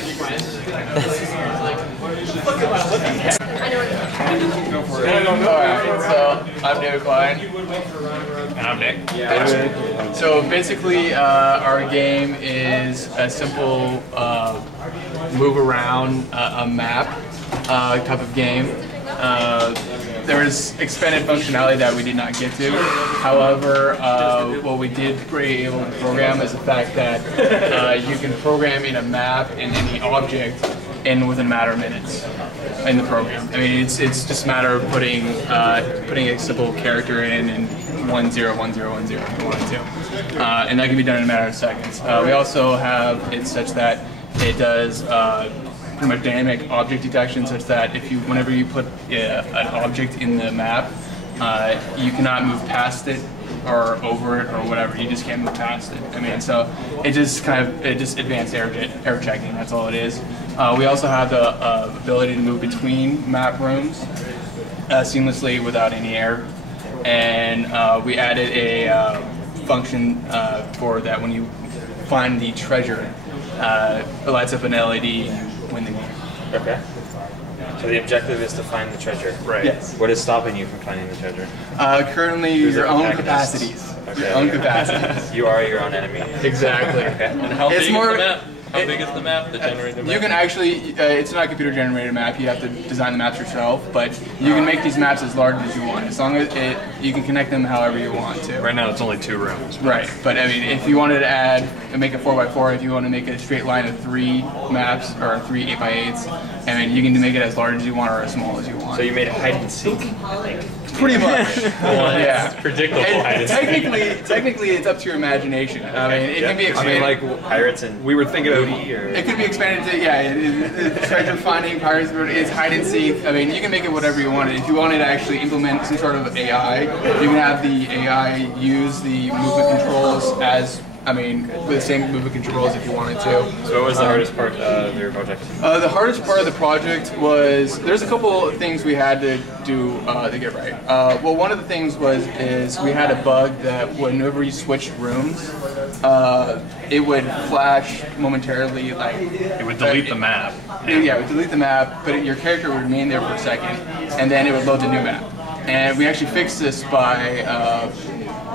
Alright, so I'm David Klein. And I'm Nick. So basically, our game is a simple move around a map type of game. There was expanded functionality that we did not get to. However, what we did be able to program is the fact that you can program in a map in any object within a matter of minutes in the program. I mean, it's just a matter of putting a simple character in and 101010 if you wanted to, and that can be done in a matter of seconds. We also have it such that it does pretty much dynamic object detection, such that whenever you put an object in the map, you cannot move past it or over it or whatever. You just can't move past it. I mean, so it just advanced error checking. That's all it is. We also have the ability to move between map rooms seamlessly without any error, and we added a function for that when you find the treasure, it lights up an LED and you win the game. Okay. So the objective is to find the treasure. Right. Yes. What is stopping you from finding the treasure? Currently, your own capacities. Okay. Your own capacities. You are your own enemy. Exactly. Okay. And how big is the map? How big is the map? The generated map? You can actually, it's not a computer generated map, you have to design the maps yourself, but you can make these maps as large as you want, as long as you can connect them however you want to. Right now it's only 2 rooms. Right, but I mean, if you wanted to make it 4x4, if you want to make it a straight line of 3 maps, or 3 8x8s, I mean, you can make it as large as you want or as small as you want. So you made it hide and seek, I think. Pretty much. Well, yeah. it's predictable. Technically, it's up to your imagination. I mean, it can be expanded. I mean, like pirates and we were thinking of. It could be expanded to treasure finding, pirates. It's hide and seek. I mean, you can make it whatever you want. If you wanted to actually implement some sort of AI, you can have the AI use the movement controls as. I mean, with the same movement controls if you wanted to. So what was the hardest part of your project? The hardest part of the project was, there's a couple of things we had to do to get right. Well, one of the things is we had a bug that whenever you switched rooms, it would flash momentarily, like... It would delete the map. Yeah, it would delete the map, but your character would remain there for a second, and then it would load the new map. And we actually fixed this by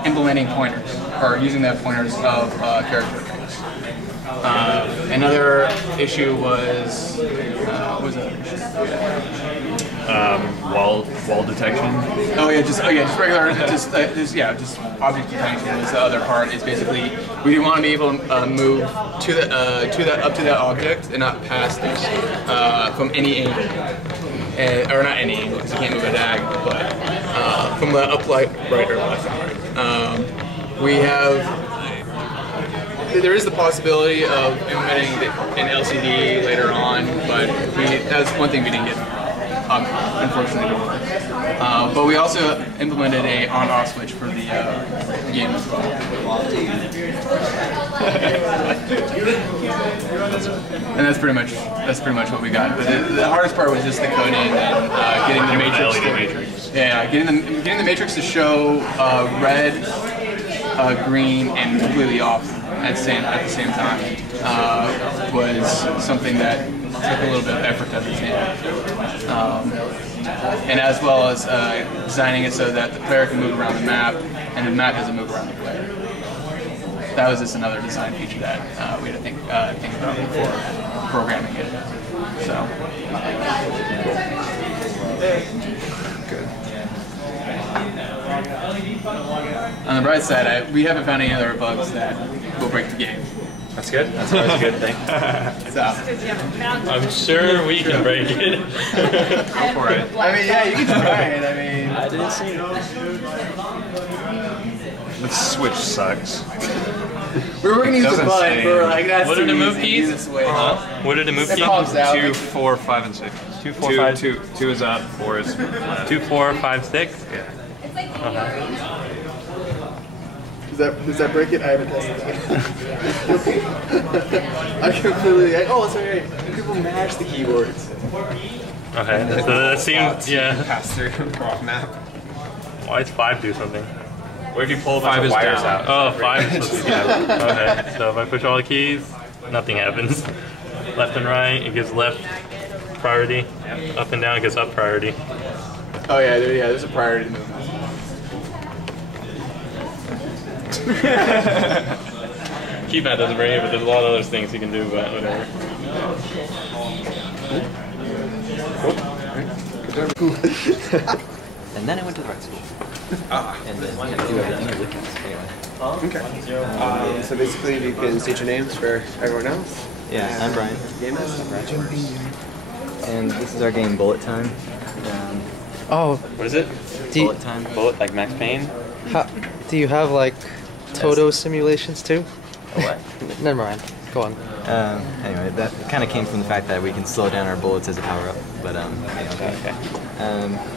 implementing pointers, or using the pointers of character arrays. Another issue was, what was that issue? Wall detection. Oh yeah, just regular, just object detection was the other part. It's basically we didn't want to be able to move up to that object and not past it from any angle. Or not any angle, because you can't move a diagonal, but from the upright, right or left and right. There is the possibility of implementing an LCD later on, but that's one thing we didn't get, unfortunately. But we also implemented a on-off switch for the game as well. And that's pretty much what we got. But the hardest part was just the coding and getting the matrix. Yeah, getting the matrix to show red, green, and completely off at the same time was something that took a little bit of effort to understand. And as well as designing it so that the player can move around the map and the map doesn't move around the player. That was just another design feature that we had to think about before programming it. So. Good. On the bright side, we haven't found any other bugs that will break the game. That's good. That's always a good thing. I'm sure we can break it. Go for it. I mean, yeah, you can try it. I mean, I didn't see it. The Switch sucks. We were gonna use the button. We were like, that's what are the too move easy. keys? This way. What are the move It keys? pops out. 2, 4, 5, and 6. 2, 4, 5. 2 is up, 4 is left. 2, 4, 5, 6. Yeah. Does that break it? I haven't tested it. I completely like, oh, it's alright. People mash the keyboards. Okay, so that seems, yeah. Pass through off map. Why does 5 do something? What if you pull a bunch of wires out? Oh, 5 is supposed to be out. Okay, so if I push all the keys, nothing happens. Left and right, it gives left priority. Up and down, it gives up priority. Oh yeah, there's a priority movement. Keypad doesn't bring it, but there's a lot of other things you can do, but whatever. And then I went to the right school. And then I do everything with Lucas. Anyway. Okay. So basically, you can state your names for everyone else. Yeah, I'm Brian. Game is? And this is our game, Bullet Time. Oh. What is it? Bullet Time. Bullet, like Max Payne? Do you have like Toto simulations too? What? Never mind. Go on. Anyway, that kind of came from the fact that we can slow down our bullets as a power-up. But anyway.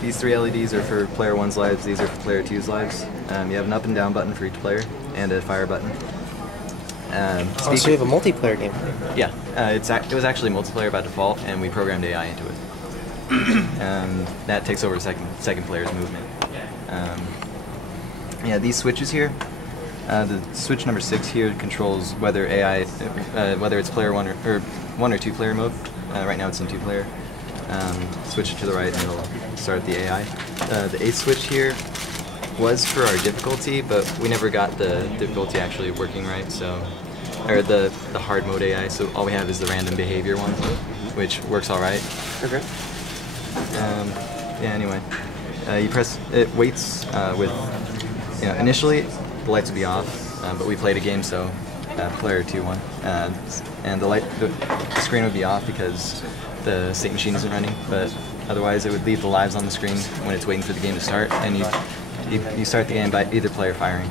These 3 LEDs are for player 1's lives. These are for player 2's lives. You have an up and down button for each player, and a fire button. So you have a multiplayer game? Yeah, it was actually multiplayer by default, and we programmed AI into it. That takes over second player's movement. Yeah, these switches here. The switch number 6 here controls whether AI, whether it's player 1 or 1 or 2 player mode. Right now it's in 2 player. Switch it to the right and it'll start the AI. The 8th switch here was for our difficulty, but we never got the difficulty actually working right. So, or the hard mode AI. So all we have is the random behavior one, which works all right. Okay. Yeah. Anyway, you press it. Waits with. Initially the lights would be off, but we played a game, so player 2 won, and the screen would be off because the state machine isn't running. But otherwise, it would leave the lives on the screen when it's waiting for the game to start, and you start the game by either player firing.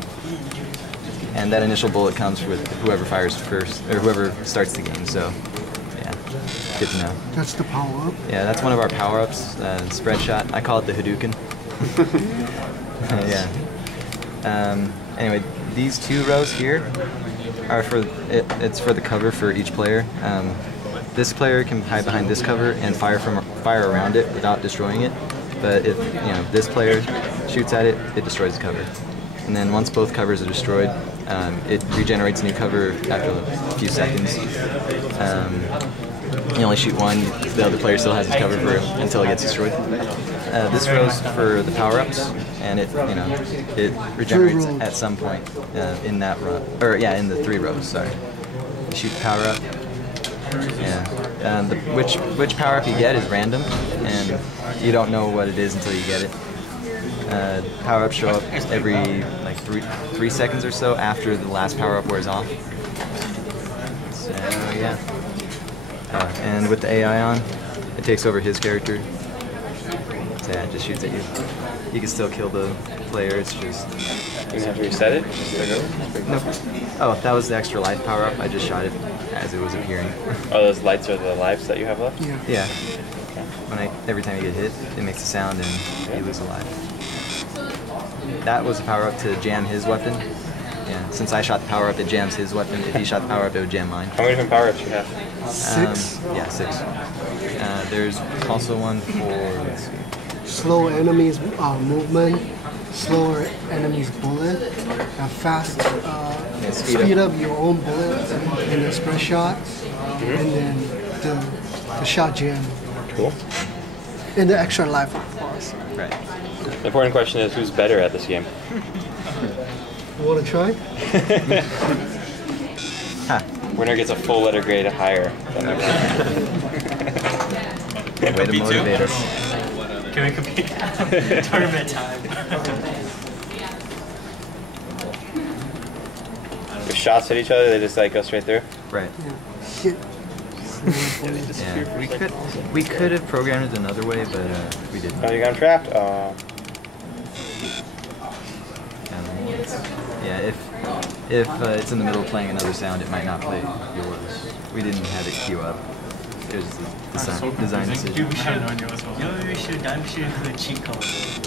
And that initial bullet comes with whoever fires first, or whoever starts the game. So, yeah, good to know. That's the power-up? Yeah, that's one of our power-ups. Spread shot. I call it the Hadouken. Yeah. Anyway, these 2 rows here are it's for the cover for each player. This player can hide behind this cover and fire around it without destroying it. But if this player shoots at it, it destroys the cover. And then once both covers are destroyed, it regenerates new cover after a few seconds. You only shoot one, the other player still has his cover until it gets destroyed. This row's for the power-ups, and it regenerates at some point in that row, or yeah, in the 3 rows. Sorry, you shoot the power-up. Yeah, which power-up you get is random, and you don't know what it is until you get it. Power-ups show up every like 3 seconds or so after the last power-up wears off. So yeah. And with the AI on, it takes over his character. So yeah, it just shoots at you. You can still kill the player, it's just... You have to reset it? No. Oh, that was the extra life power-up. I just shot it as it was appearing. Oh, those lights are the lives that you have left? Yeah. Yeah. Every time you get hit, it makes a sound and you lose a life. That was a power-up to jam his weapon. Yeah, since I shot the power-up, it jams his weapon. If he shot the power-up, it would jam mine. How many different power-ups do you have? 6? Yeah, 6. There's also one for, let's see. Slow enemies movement, slower enemies bullet, fast speed up your own bullet, and the spread shot, and then the shot jam. Cool. And the extra life, of course. Right. The important question is, who's better at this game? You want to try? Winner gets a full letter grade higher than the Way to motivate us. Can we compete? Tournament time. Your shots hit each other, they just like go straight through. Right. Shit. Yeah, we could have programmed it another way, but we didn't. Oh, you got him trapped? Yeah, if it's in the middle of playing another sound, it might not play yours. We didn't have it queue up. It was the design decision. You should do a cheat code.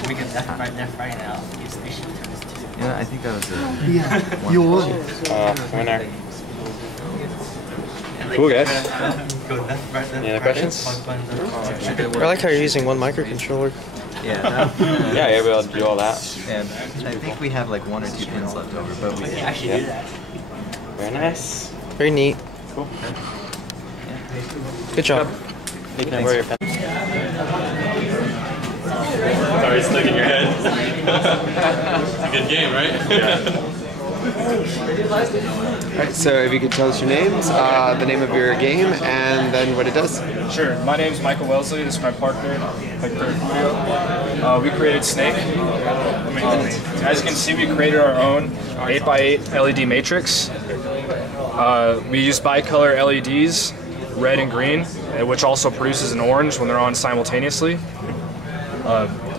We get left, right now. It's issue turns to. Yeah, I think that was it. Yeah, you won. Winner. Cool, guys. Any other questions? I like how you're using one microcontroller. Yeah. Yeah, you're able to do all that. And I think we have like 1 or 2 pins left over, but we actually do that. Very nice. Very neat. Cool. Good job. You can borrow your pen. Sorry, stuck in your head. It's a good game, right? Yeah. Alright, so if you could tell us your names, the name of your game, and then what it does. Sure. My name's Michael Wellesley. This is my partner, like third video. We created Snake. As you can see, we created our own 8x8 LED matrix. We use bicolor LEDs, red and green, which also produces an orange when they're on simultaneously.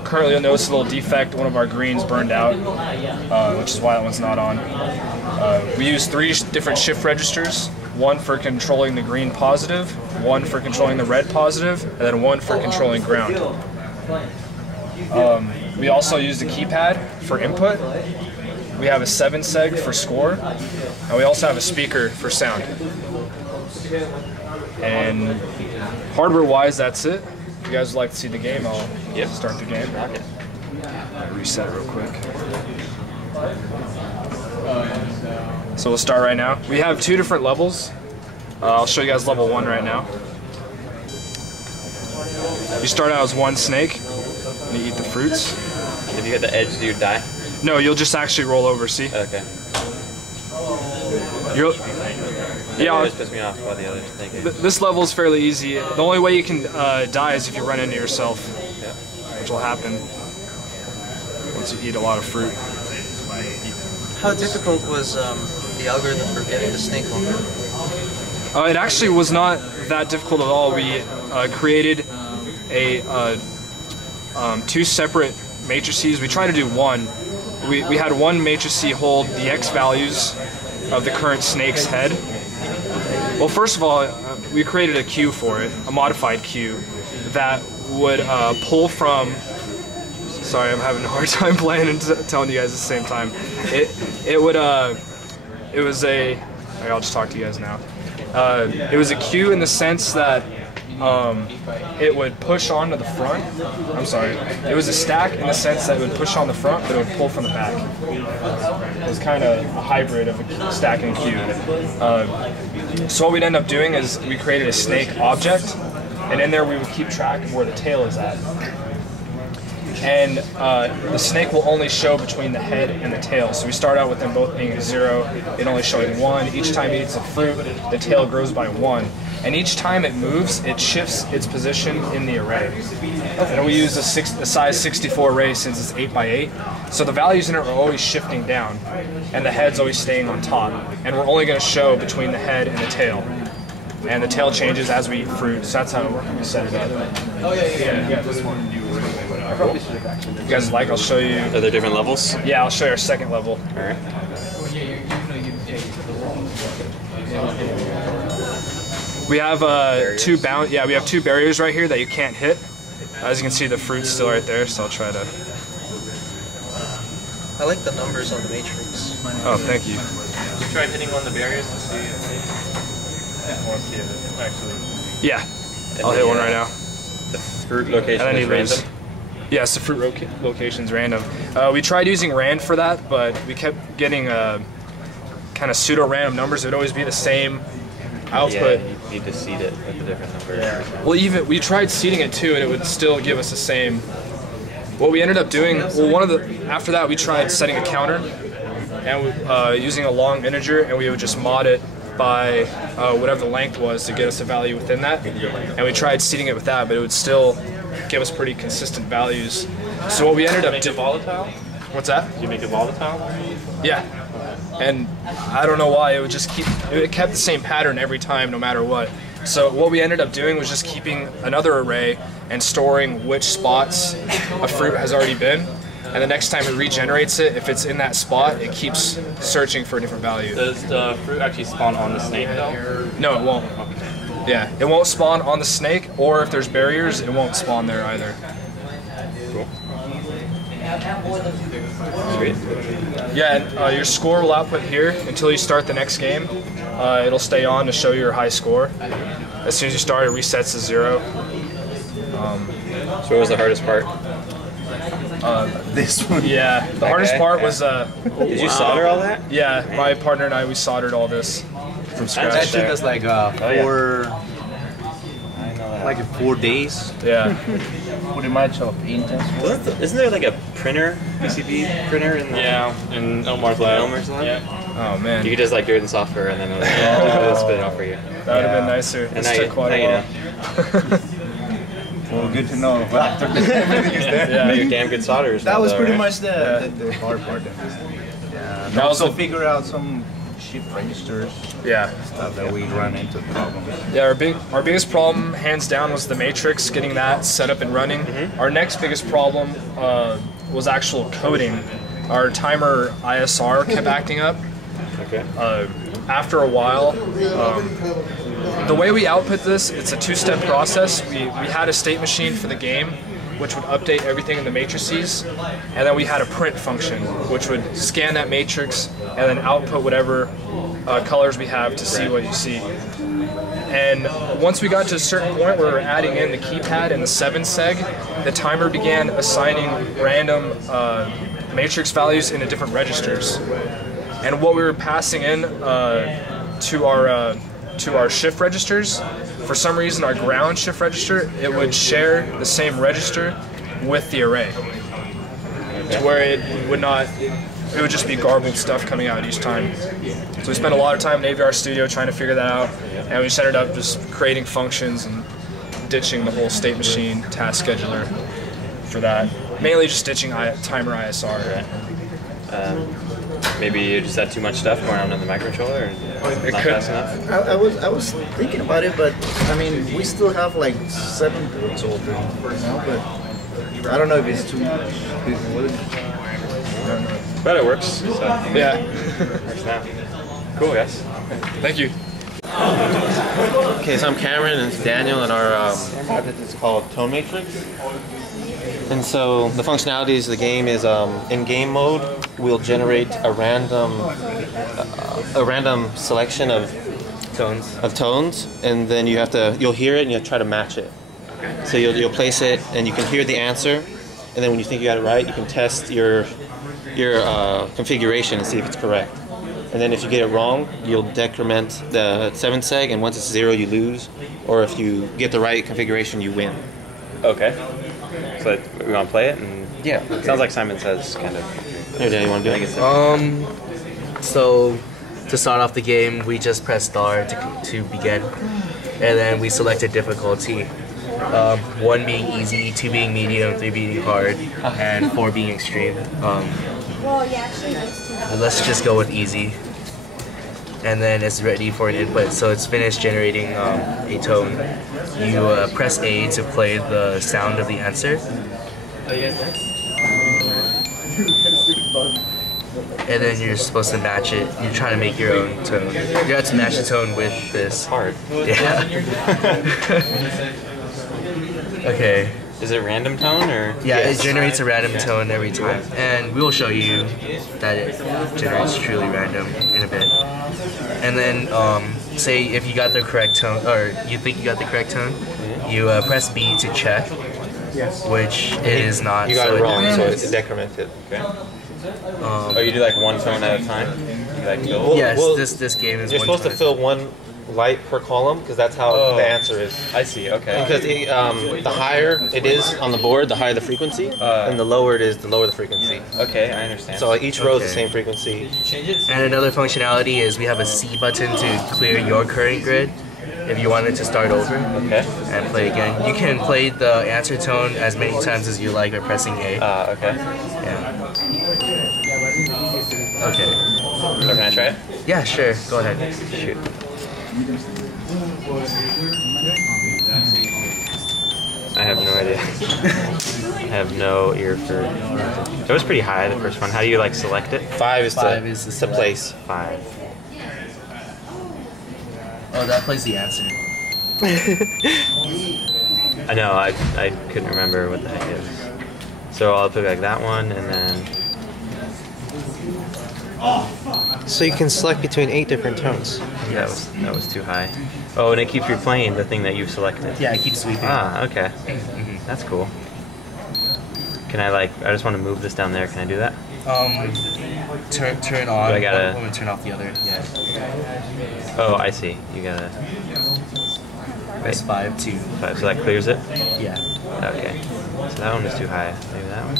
Currently, you'll notice a little defect. One of our greens burned out, which is why that one's not on. We use 3 different shift registers. 1 for controlling the green positive, 1 for controlling the red positive, and then 1 for controlling ground. We also use the keypad for input. We have a 7-seg for score, and we also have a speaker for sound. And hardware-wise, that's it. If you guys would like to see the game, I'll start the game. Reset it real quick. So we'll start right now. We have 2 different levels. I'll show you guys level 1 right now. You start out as 1 snake, and you eat the fruits. If you hit the edge, do you die? No, you'll just actually roll over, see? Okay. Yeah, always piss me off by the others. This level is fairly easy. The only way you can die is if you run into yourself, which will happen once you eat a lot of fruit. How difficult was the algorithm for getting the snake longer? It actually was not that difficult at all. We created a 2 separate matrices. We tried to do 1. We had 1 matrice hold the X values of the current snake's head. Well, first of all, we created a queue for it, a modified queue, that would pull from... Sorry, I'm having a hard time playing and telling you guys at the same time. It was a... I'll just talk to you guys now. It was a queue in the sense that it would push onto the front. I'm sorry. It was a stack in the sense that it would push on the front, but it would pull from the back. It was kind of a hybrid of a stack and a queue. So what we'd end up doing is we created a snake object, and in there we would keep track of where the tail is at. And the snake will only show between the head and the tail. So we start out with them both being 0, it only showing 1. Each time it eats a fruit, the tail grows by 1. And each time it moves, it shifts its position in the array. And we use a size 64 array since it's 8x8. So the values in it are always shifting down, and the head's always staying on top. And we're only going to show between the head and the tail. And the tail changes as we eat fruit, so that's how we set it up. Oh yeah, this one. If you guys like, I'll show you. Are there different levels? Yeah, I'll show you our 2nd level. All right. We have we have 2 barriers right here that you can't hit. As you can see, the fruit's still right there, so I'll try to. I like the numbers on the matrix. Oh, thank you. You tried hitting on the barriers to see if it actually. Yeah, I'll hit one right now. The fruit location is random? Yes, the fruit location's random. We tried using rand for that, but we kept getting kind of pseudo-random numbers. It would always be the same output. Yeah, you need to seed it with a different number. Yeah. Well, even we tried seeding it too, and it would still give us the same. What we ended up doing, after that we tried setting a counter, and using a long integer, and we would just mod it by whatever the length was to get us a value within that. And we tried seeding it with that, but it would still give us pretty consistent values. So what we ended up doing. Volatile? What's that? Did you make it volatile? Yeah. And I don't know why, it kept the same pattern every time, no matter what. So what we ended up doing was just keeping another array and storing which spots a fruit has already been. And the next time it regenerates it, if it's in that spot, it keeps searching for a different value. Does the fruit actually spawn on the snake though? No, it won't. Yeah, it won't spawn on the snake, or if there's barriers, it won't spawn there either. Cool. Sweet. Yeah, and, your score will output here until you start the next game. It'll stay on to show your high score. As soon as you start, it resets to 0. So what was the hardest part? This one. Yeah, the hardest part was. Did you solder all that? Yeah, my partner and we soldered all this from scratch. That took us like 4 days. Yeah. Pretty much of intense work. Isn't there like a printer, PCB printer in the in Elmar's lab? Oh man. You could just like do it in software and then it'll spit it out for you. That would have been nicer. And This took quite a while. Well, good to know. Well, after everything is there. Yeah, you're damn good solderers. That was pretty right? much the hard part. Yeah. And That was also the- figure out some shift registers. Yeah. Stuff that we run into problems. Yeah, our biggest problem, hands down, was the matrix, getting that set up and running. Our next biggest problem was actual coding. Our timer ISR kept acting up. Okay. After a while, the way we output this, it's a 2-step process. We had a state machine for the game, which would update everything in the matrices, and then we had a print function, which would scan that matrix and then output whatever colors we have to see what you see. And once we got to a certain point where we were adding in the keypad and the 7 seg, the timer began assigning random matrix values into different registers. And what we were passing in to our shift registers, for some reason our ground shift register, it would share the same register with the array, to where it would just be garbled stuff coming out each time. So we spent a lot of time in AVR Studio trying to figure that out, and we just ended up just creating functions and ditching the whole state machine task scheduler for that. Mainly just ditching timer ISR. Maybe you just had too much stuff going on in the microcontroller and not fast enough? I was thinking about it, but I mean, we still have like 7 boards open now, but I don't know if it's too big. But it works, so yeah. Works now. Cool, guys. Thank you. Okay, so I'm Cameron and it's Daniel, and our project is called Tone Matrix. And so the functionalities of the game is in game mode, we'll generate a random selection of tones, and then you'll hear it and you'll try to match it. So you'll place it and you can hear the answer, and then when you think you got it right, you can test your configuration and see if it's correct. And then if you get it wrong, you'll decrement the 7 seg, and once it's 0, you lose. Or if you get the right configuration, you win. Okay. So we want to play it? And yeah. It sounds like Simon Says kind of. Here, Dan, you want to do it? So to start off the game, we just press star to begin, and then we select a difficulty. 1 being easy, 2 being medium, 3 being hard, and 4 being extreme. Let's just go with easy. And then it's ready for an input. So it's finished generating a tone. You press A to play the sound of the answer. And then you're supposed to match it. You're trying to make your own tone. You have to match the tone with this. Hard. Yeah. Okay. Is it a random tone or? Yeah, it generates a random tone every time, and we will show you that it generates truly random in a bit. And then, say if you got the correct tone, or you think you got the correct tone, you press B to check, which it is not. You got it wrong, so it's decremented. Okay. You do like one tone at a time? You like fill? Yes, this game is. You're supposed to fill one light per column, because that's how the answer is. I see, okay. Because the higher it is on the board, the higher the frequency, and the lower it is, the lower the frequency. Okay, I understand. So each row is the same frequency. And another functionality is we have a C button to clear your current grid if you wanted to start over and play again. You can play the answer tone as many times as you like by pressing A. Okay. Yeah. Okay. So can I try it? Yeah, sure. Go ahead. Shoot. I have no idea. I have no ear for. It was pretty high, the first one. How do you like select it? 5 is the place. 5. Oh, that plays the answer. I know. I couldn't remember what the heck it is. So I'll put like that one, and then. So you can select between 8 different tones. Yeah, that was too high. Oh, and it keeps replaying the thing that you've selected. Yeah, it keeps sweeping. Ah, okay. That's cool. Can I I just want to move this down there. Can I do that? Turn on. Do I gotta? One, turn off the other. Yeah. Oh, I see. You gotta. Press 5 2. 5. So that clears it. Yeah. Okay. So that one is too high. Maybe that one.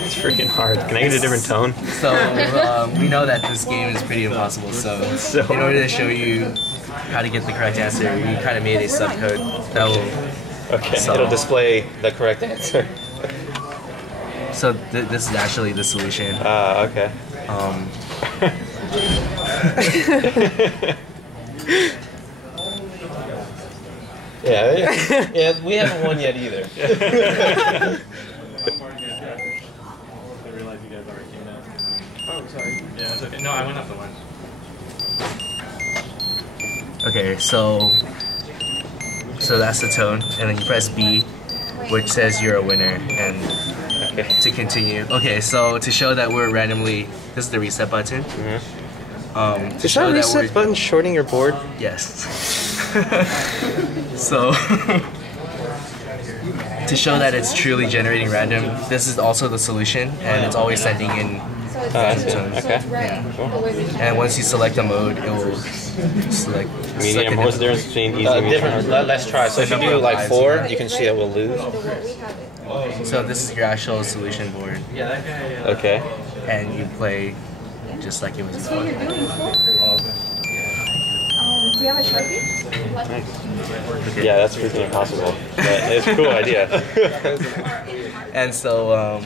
It's freaking hard. Can I get a different tone? So we know that this game is pretty impossible. So in order to show you how to get the correct answer, we kind of made a subcode that will. Okay. It'll display the correct answer. So this is actually the solution. Okay. Yeah, we haven't won yet either. Oh, sorry. Yeah, it's okay. No, I went up the one. Okay, so that's the tone, and then you press B, which says you're a winner, and to continue. Okay, so to show that we're randomly, this is the reset button. Is that reset button shorting your board? Yes. So to show that it's truly generating random, this is also the solution, and it's always sending in tones. Okay. Yeah. And once you select a mode, it will select. Medium. What's the difference between easy and medium? Let's try. So if you do like 4, you can see that we'll lose. So this is your actual solution board. Okay. And you play just like it was before. Do you have a Sharpie? Nice. Yeah, that's freaking impossible. But it's a cool idea. And so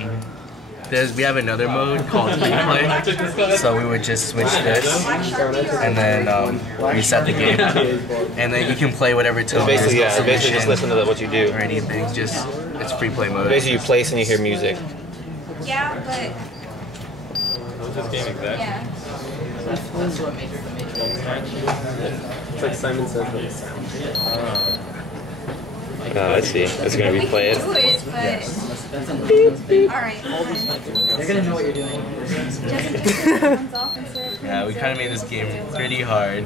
we have another mode called replay. So we would just switch this and then reset the game, and then you can play whatever tone. Basically, basically just listen to what you do or anything. Just it's free play mode. Basically, you place and you hear music. Yeah, but. What's this game exact? Yeah. It's like Simon Says. I see. It's going to replay it. Do it, but. Alright. You're gonna know what you're doing. Yeah, we kind of made this game pretty hard.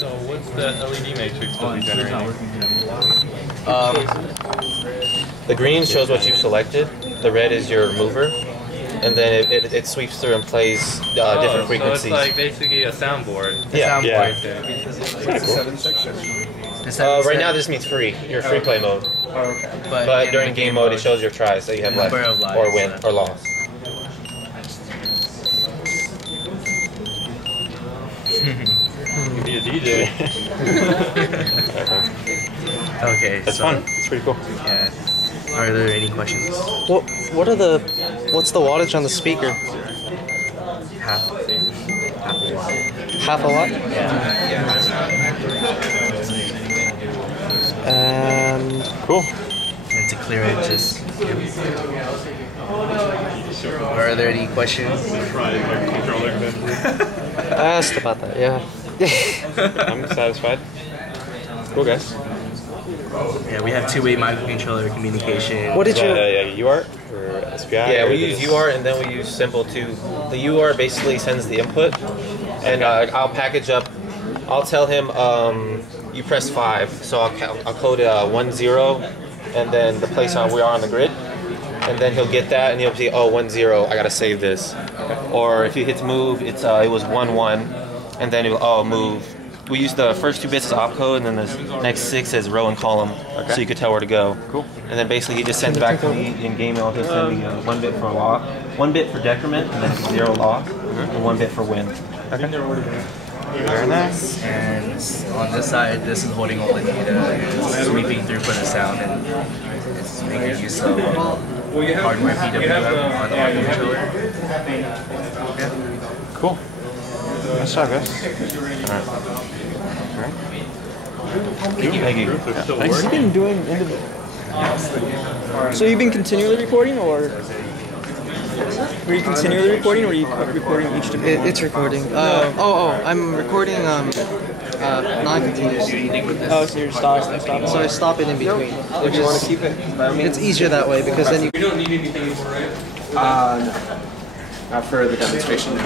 So what's the LED matrix that we generating? The green shows what you've selected. The red is your mover. And then it sweeps through and plays different frequencies. So it's like basically a soundboard. Yeah. Pretty cool. Right now this means free. You're free play mode. Okay. But during game mode it shows your tries that you have left. Or win or lost. You can be a DJ. Okay. That's fun. It's pretty cool. Yeah. Are there any questions? What's the wattage on the speaker? Half. Half a watt? Yeah. And cool. And to clear it, just. Are there any questions? I asked about that. Yeah. I'm satisfied. Cool, guys. Yeah, we have 2-way microcontroller communication. What did you? UART or SPI? Yeah, we use UART and then we use Simple too. The UART basically sends the input, and I'll package up. I'll tell him you press 5, so I'll code 1 0, and then the place we are on the grid, and then he'll get that and he'll say, oh 1 0, I gotta save this. Or if he hits move, it was 1 1, and then it'll move. We use the first 2 bits as opcode, and then the next 6 as row and column, so you could tell where to go. Cool. And then basically he just sends back to me in game mode. He'll send me 1 bit for loss, 1 bit for decrement, and then 0 loss, and 1 bit for win. Okay. Very nice. And on this side, this is holding all the data and it's sweeping through for the sound, and it's making use of hardware PWM on the microcontroller. Yeah. Cool. Nice job, guys. Alright. Thank you. Have you been doing So you've been continually recording, or were you continually recording, or are you recording each division? It's recording. I'm recording non-continuously. Oh, so you're stopping. So I stop it in between. Which is, want to keep it? It's easier that way because then you. We don't need anything for it. Not for the demonstration.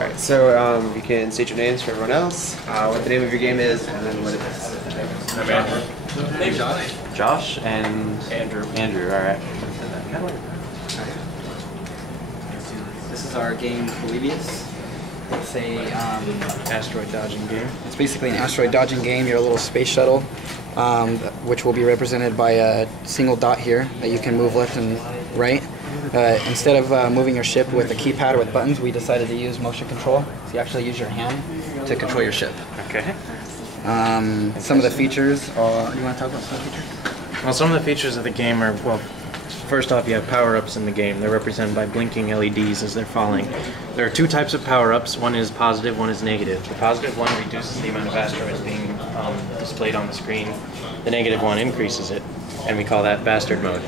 Alright, so you can state your names for everyone else, what the name of your game is, and then what it is. I'm Andrew. Hey, Josh. Josh and Andrew. Andrew, all right. This is our game Polybius. It's a asteroid dodging game. It's basically an asteroid dodging game. You're a little space shuttle, which will be represented by a single dot here that you can move left and right. Instead of moving your ship with a keypad or with buttons, we decided to use motion control. So you actually use your hand to control your ship. Okay. Some of the features. You want to talk about some of the features? Well, some of the features of the game are, well, first off, you have power-ups in the game. They're represented by blinking LEDs as they're falling. There are two types of power-ups. One is positive, one is negative. The positive one reduces the amount of asteroids being displayed on the screen. The negative one increases it, and we call that bastard mode.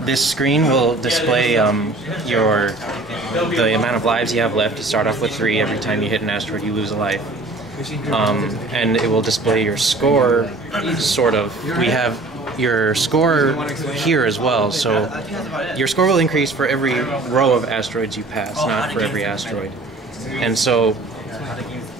This screen will display the amount of lives you have left. You start off with 3. Every time you hit an asteroid, you lose a life. And it will display your score, sort of. We have your score here as well, so your score will increase for every row of asteroids you pass, not for every asteroid. And so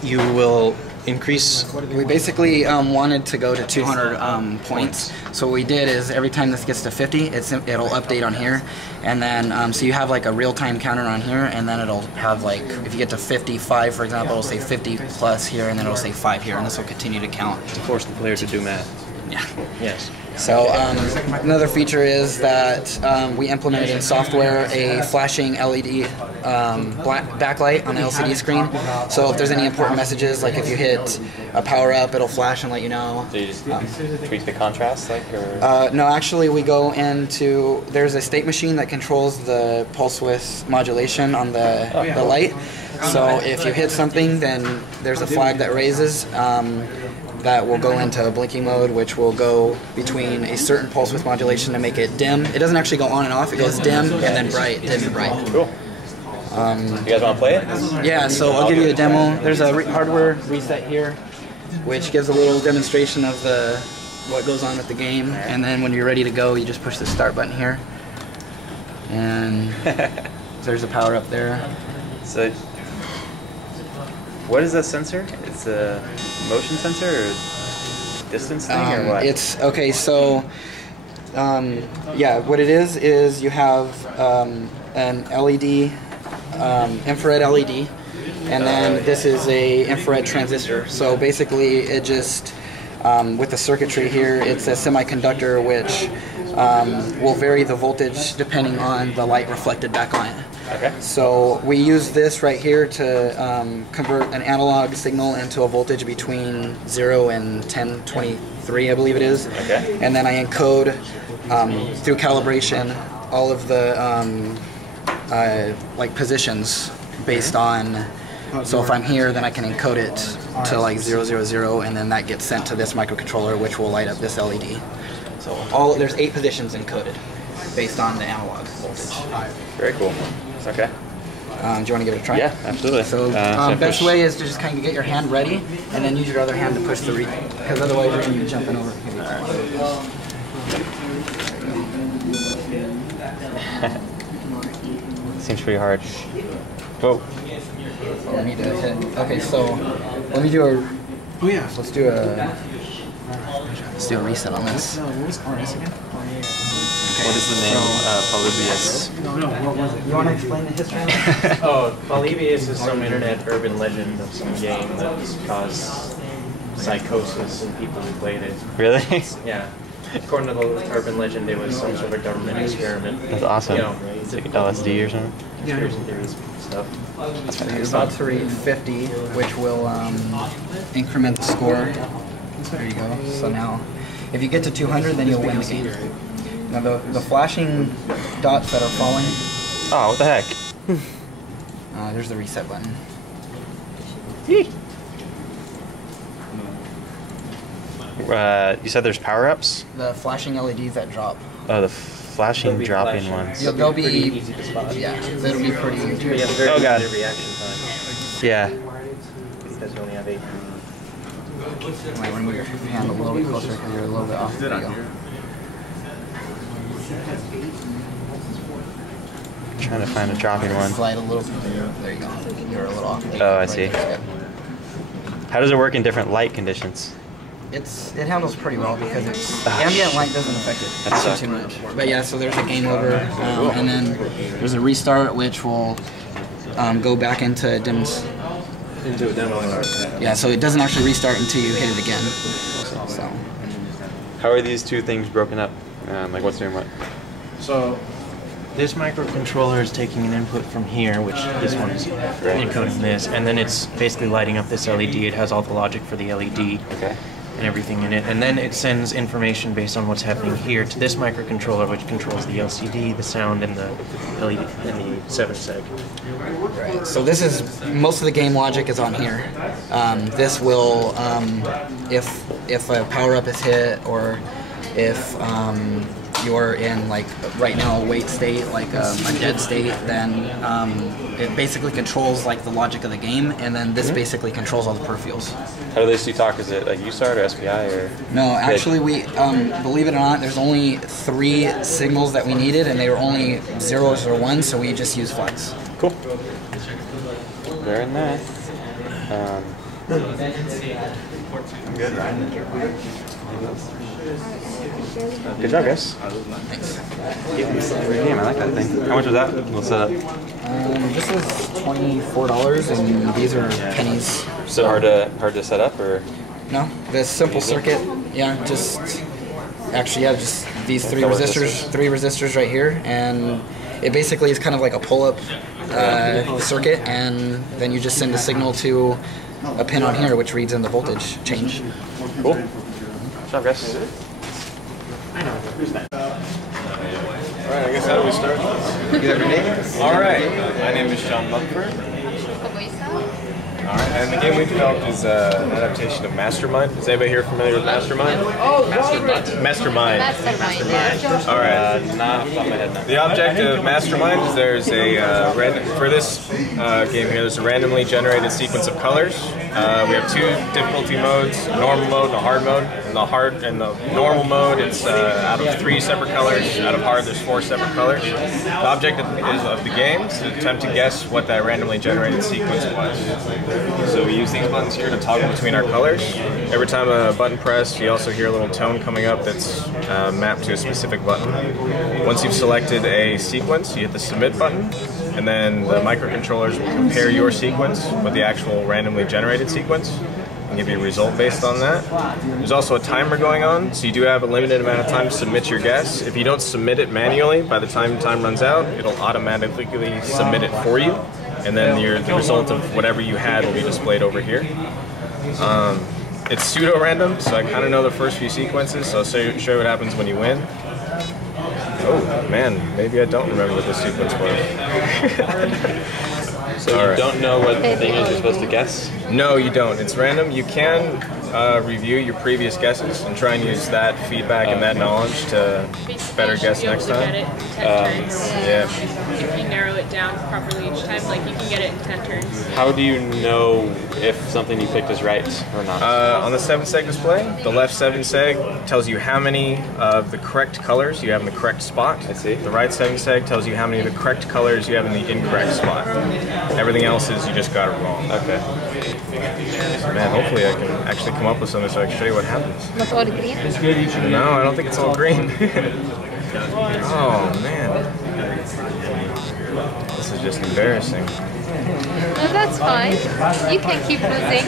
you will increase. We basically wanted to go to 200 points. So what we did is every time this gets to 50, it'll update on here, and then so you have like a real-time counter on here, and then it'll have like, if you get to 55, for example, it'll say 50 plus here, and then it'll say 5 here, and this will continue to count to force the player to do math. Yeah. Yes. So another feature is that we implemented in software a flashing LED backlight on the LCD screen. So if there's any important messages, like if you hit a power up, it'll flash and let you know. So you just tweak the contrast, like, or? No, actually we go into, there's a state machine that controls the pulse width modulation on the light. So if you hit something, then there's a flag that raises. That will go into blinking mode, which will go between a certain pulse width modulation to make it dim. It doesn't actually go on and off, it goes dim and then bright, dim and bright. Cool. You guys want to play it? Yeah, so I'll give you a demo. There's a hardware reset here, which gives a little demonstration of what goes on with the game. And then when you're ready to go, you just push the start button here. And there's a power up there. So, what is that sensor? It's a motion sensor or distance thing or what? It's okay. So, yeah, what it is you have an LED, infrared LED, and then this is a infrared transistor. So basically, it just with the circuitry here, it's a semiconductor which will vary the voltage depending on the light reflected back on it. Okay. So we use this right here to convert an analog signal into a voltage between 0 and 1023, I believe it is. Okay. And then I encode through calibration all of the like positions based on. So if I'm here, then I can encode it to like 000, and then that gets sent to this microcontroller, which will light up this LED. So there's 8 positions encoded based on the analog voltage. Very cool. Okay. Do you want to give it a try? Yeah, absolutely. So best way is to just kind of get your hand ready, and then use your other hand to push the because otherwise you're going to be jumping over. Seems pretty hard. Whoa. I need to hit. Okay, so let me do a. Oh yeah. Let's do a reset on this. What is the name? Polybius. No, what was it? You want to explain the history? Oh, Polybius is some internet urban legend of some game that caused psychosis in people who played it. Really? Yeah. According to the urban legend, it was some sort of government experiment. That's awesome. You know, it's like LSD or something? Conspiracy theories. stuff. So you're about to read 50, which will increment the score. There you go. So now, if you get to 200, then you'll win the game. Now the flashing dots that are falling. Oh, what the heck? There's the reset button. You said there's power-ups? The flashing LEDs that drop. Oh, the flashing dropping ones. Yeah, they'll be easy to spot. Yeah, it'll be pretty easy. Oh god. Reaction time. Yeah. Because you only have 8. Might want to move your hand a little bit closer because you're a little bit off. There you go. Trying to find a dropping one. Slide a little. There you go. You're a little off. Oh, I see. How does it work in different light conditions? It handles pretty well because ambient light doesn't affect it too much. But yeah, so there's a game over, and then there's a restart which will go back into dims. Into a demo. Yeah, so it doesn't actually restart until you hit it again. So. How are these two things broken up? Like what's doing what? So this microcontroller is taking an input from here, which this one is encoding this, and then it's basically lighting up this LED. It has all the logic for the LED. Okay. And everything in it, and then it sends information based on what's happening here to this microcontroller, which controls the LCD, the sound, and the LED and the 7-seg. Right. So this is most of the game logic is on here. This will, if a power up is hit, or if you're in like right now a wait state, like a dead state, then it basically controls like the logic of the game, and then this basically controls all the peripherals. How do those two talk? Is it like USART or SPI or? No, actually we, believe it or not, there's only 3 signals that we needed, and they were only 0s or 1s, so we just use flex. Cool. Very nice. I'm good, Ryan. Good job, guys. Thanks. Damn, I like that thing. How much was that? We'll set up. This is $24, and these are pennies. So hard to set up, or? No, the simple circuit. Yeah, just these 3 resistors, 3 resistors right here, and it basically is kind of like a pull-up circuit, and then you just send a signal to a pin on here, which reads in the voltage change. Cool. Good job, guys. Alright, I guess how do we start? You have your name? Alright, my name is Sean Mumford. Alright, and the game we developed is an adaptation of Mastermind. Is anybody here familiar with Mastermind? Mastermind. Alright. Nah, off the top of my head now. The object of Mastermind is there's a for this game here, there's a randomly generated sequence of colors. We have 2 difficulty modes, a normal mode and a hard mode. In the normal mode, it's out of 3 separate colors. Out of hard, there's 4 separate colof The object of the game is to attempt to guess what that randomly generated sequence was. So we use these buttons here to toggle between our colors. Every time a button pressed, you also hear a little tone coming up that's mapped to a specific button. Once you've selected a sequence, you hit the submit button, and then the microcontrollers will compare your sequence with the actual randomly generated sequence and give you a result based on that. There's also a timer going on, so you do have a limited amount of time to submit your guess. If you don't submit it manually, by the time runs out, it'll automatically submit it for you, and then the result of whatever you had will be displayed over here. It's pseudo-random, so I kind of know the first few sequences, so I'll show you what happens when you win. Oh man, maybe I don't remember what this sequence was. So you don't know what the thing is you're supposed to guess? No, you don't. It's random. You can review your previous guesses and try and use that feedback and that knowledge to better guess next time. Yeah. If you narrow it down properly each time, like you can get it in 10 turns. How do you know if something you picked is right or not? On the 7-seg display, the left 7-seg tells you how many of the correct colors you have in the correct spot. I see. The right 7-seg tells you how many of the correct colors you have in the incorrect spot. Everything else is you just got it wrong. Okay. Man, hopefully I can actually come up with something so I can show you what happens. Not all green? No, I don't think it's all green. Oh, man. This is just embarrassing. No, that's fine. You can keep losing.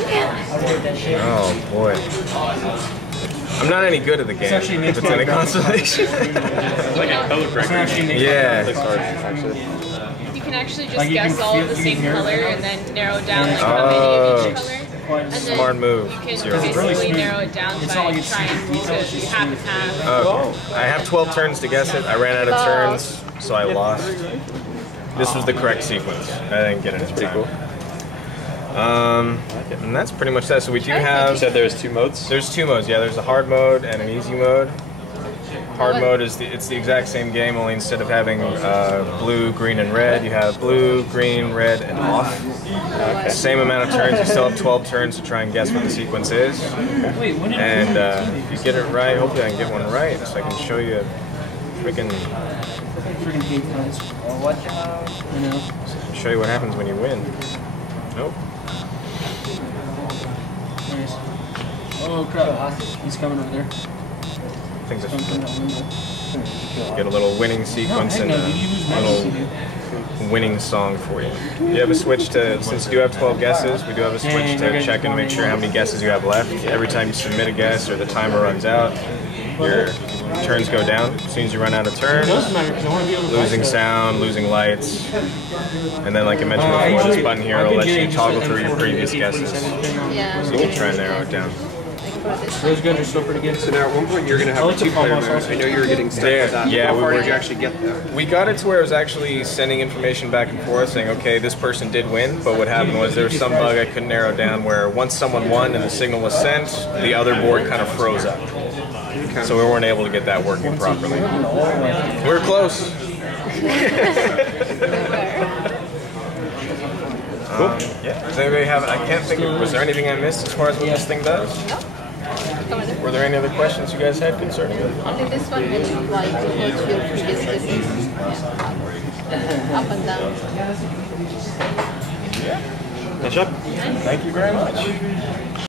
Oh, boy. I'm not any good at the game if it's in a constellation. Like a color corrector. Yeah. You can can actually just Like, you guess can all of the feel- same you can color hear it. and then narrow down like how many of each color. And then Smart move. You Zero. can basically narrow it down by trying to half and half. Okay. I have 12 turns to guess it. I ran out of turns, so I lost. This was the correct sequence. I didn't get it. That's pretty cool. And that's pretty much that. So we do have. You said there's 2 modes? There's 2 modes. Yeah, there's a hard mode and an easy mode. Hard mode is it's the exact same game, only instead of having blue, green, and red, you have blue, green, red, and off. Same amount of turns. You still have 12 turns to try and guess what the sequence is. And if you get it right, hopefully I can get one right, so I can show you freaking. Show you what happens when you win. Nope. Nice. Oh crap! He's coming over there. Things get a little winning sequence and a little winning song for you. You have a switch to, since you do have 12 guesses, we do have a switch to check and make sure how many guesses you have left. Every time you submit a guess or the timer runs out, your turns go down. As soon as you run out of turns, losing sound, losing lights, and then like I mentioned before, this button here will let you toggle through your previous guesses. So you can try and narrow it down. Those guys are still pretty good. So now at one point you're going to have a 2-player mode. I know you were getting stuck with that. Yeah, How far did you actually get there? We got it to where it was actually sending information back and forth saying, okay, this person did win, but what happened was there was some bug I couldn't narrow down where once someone won and the signal was sent, the other board kind of froze up. So we weren't able to get that working properly. We were close. Yeah. Does anybody have, I can't think of, was there anything I missed as far as what this thing does? Were there any other questions you guys had concerning it? Only this one when you like to go to your previous distance. Yeah. Up and down. Good job. Thank you very much.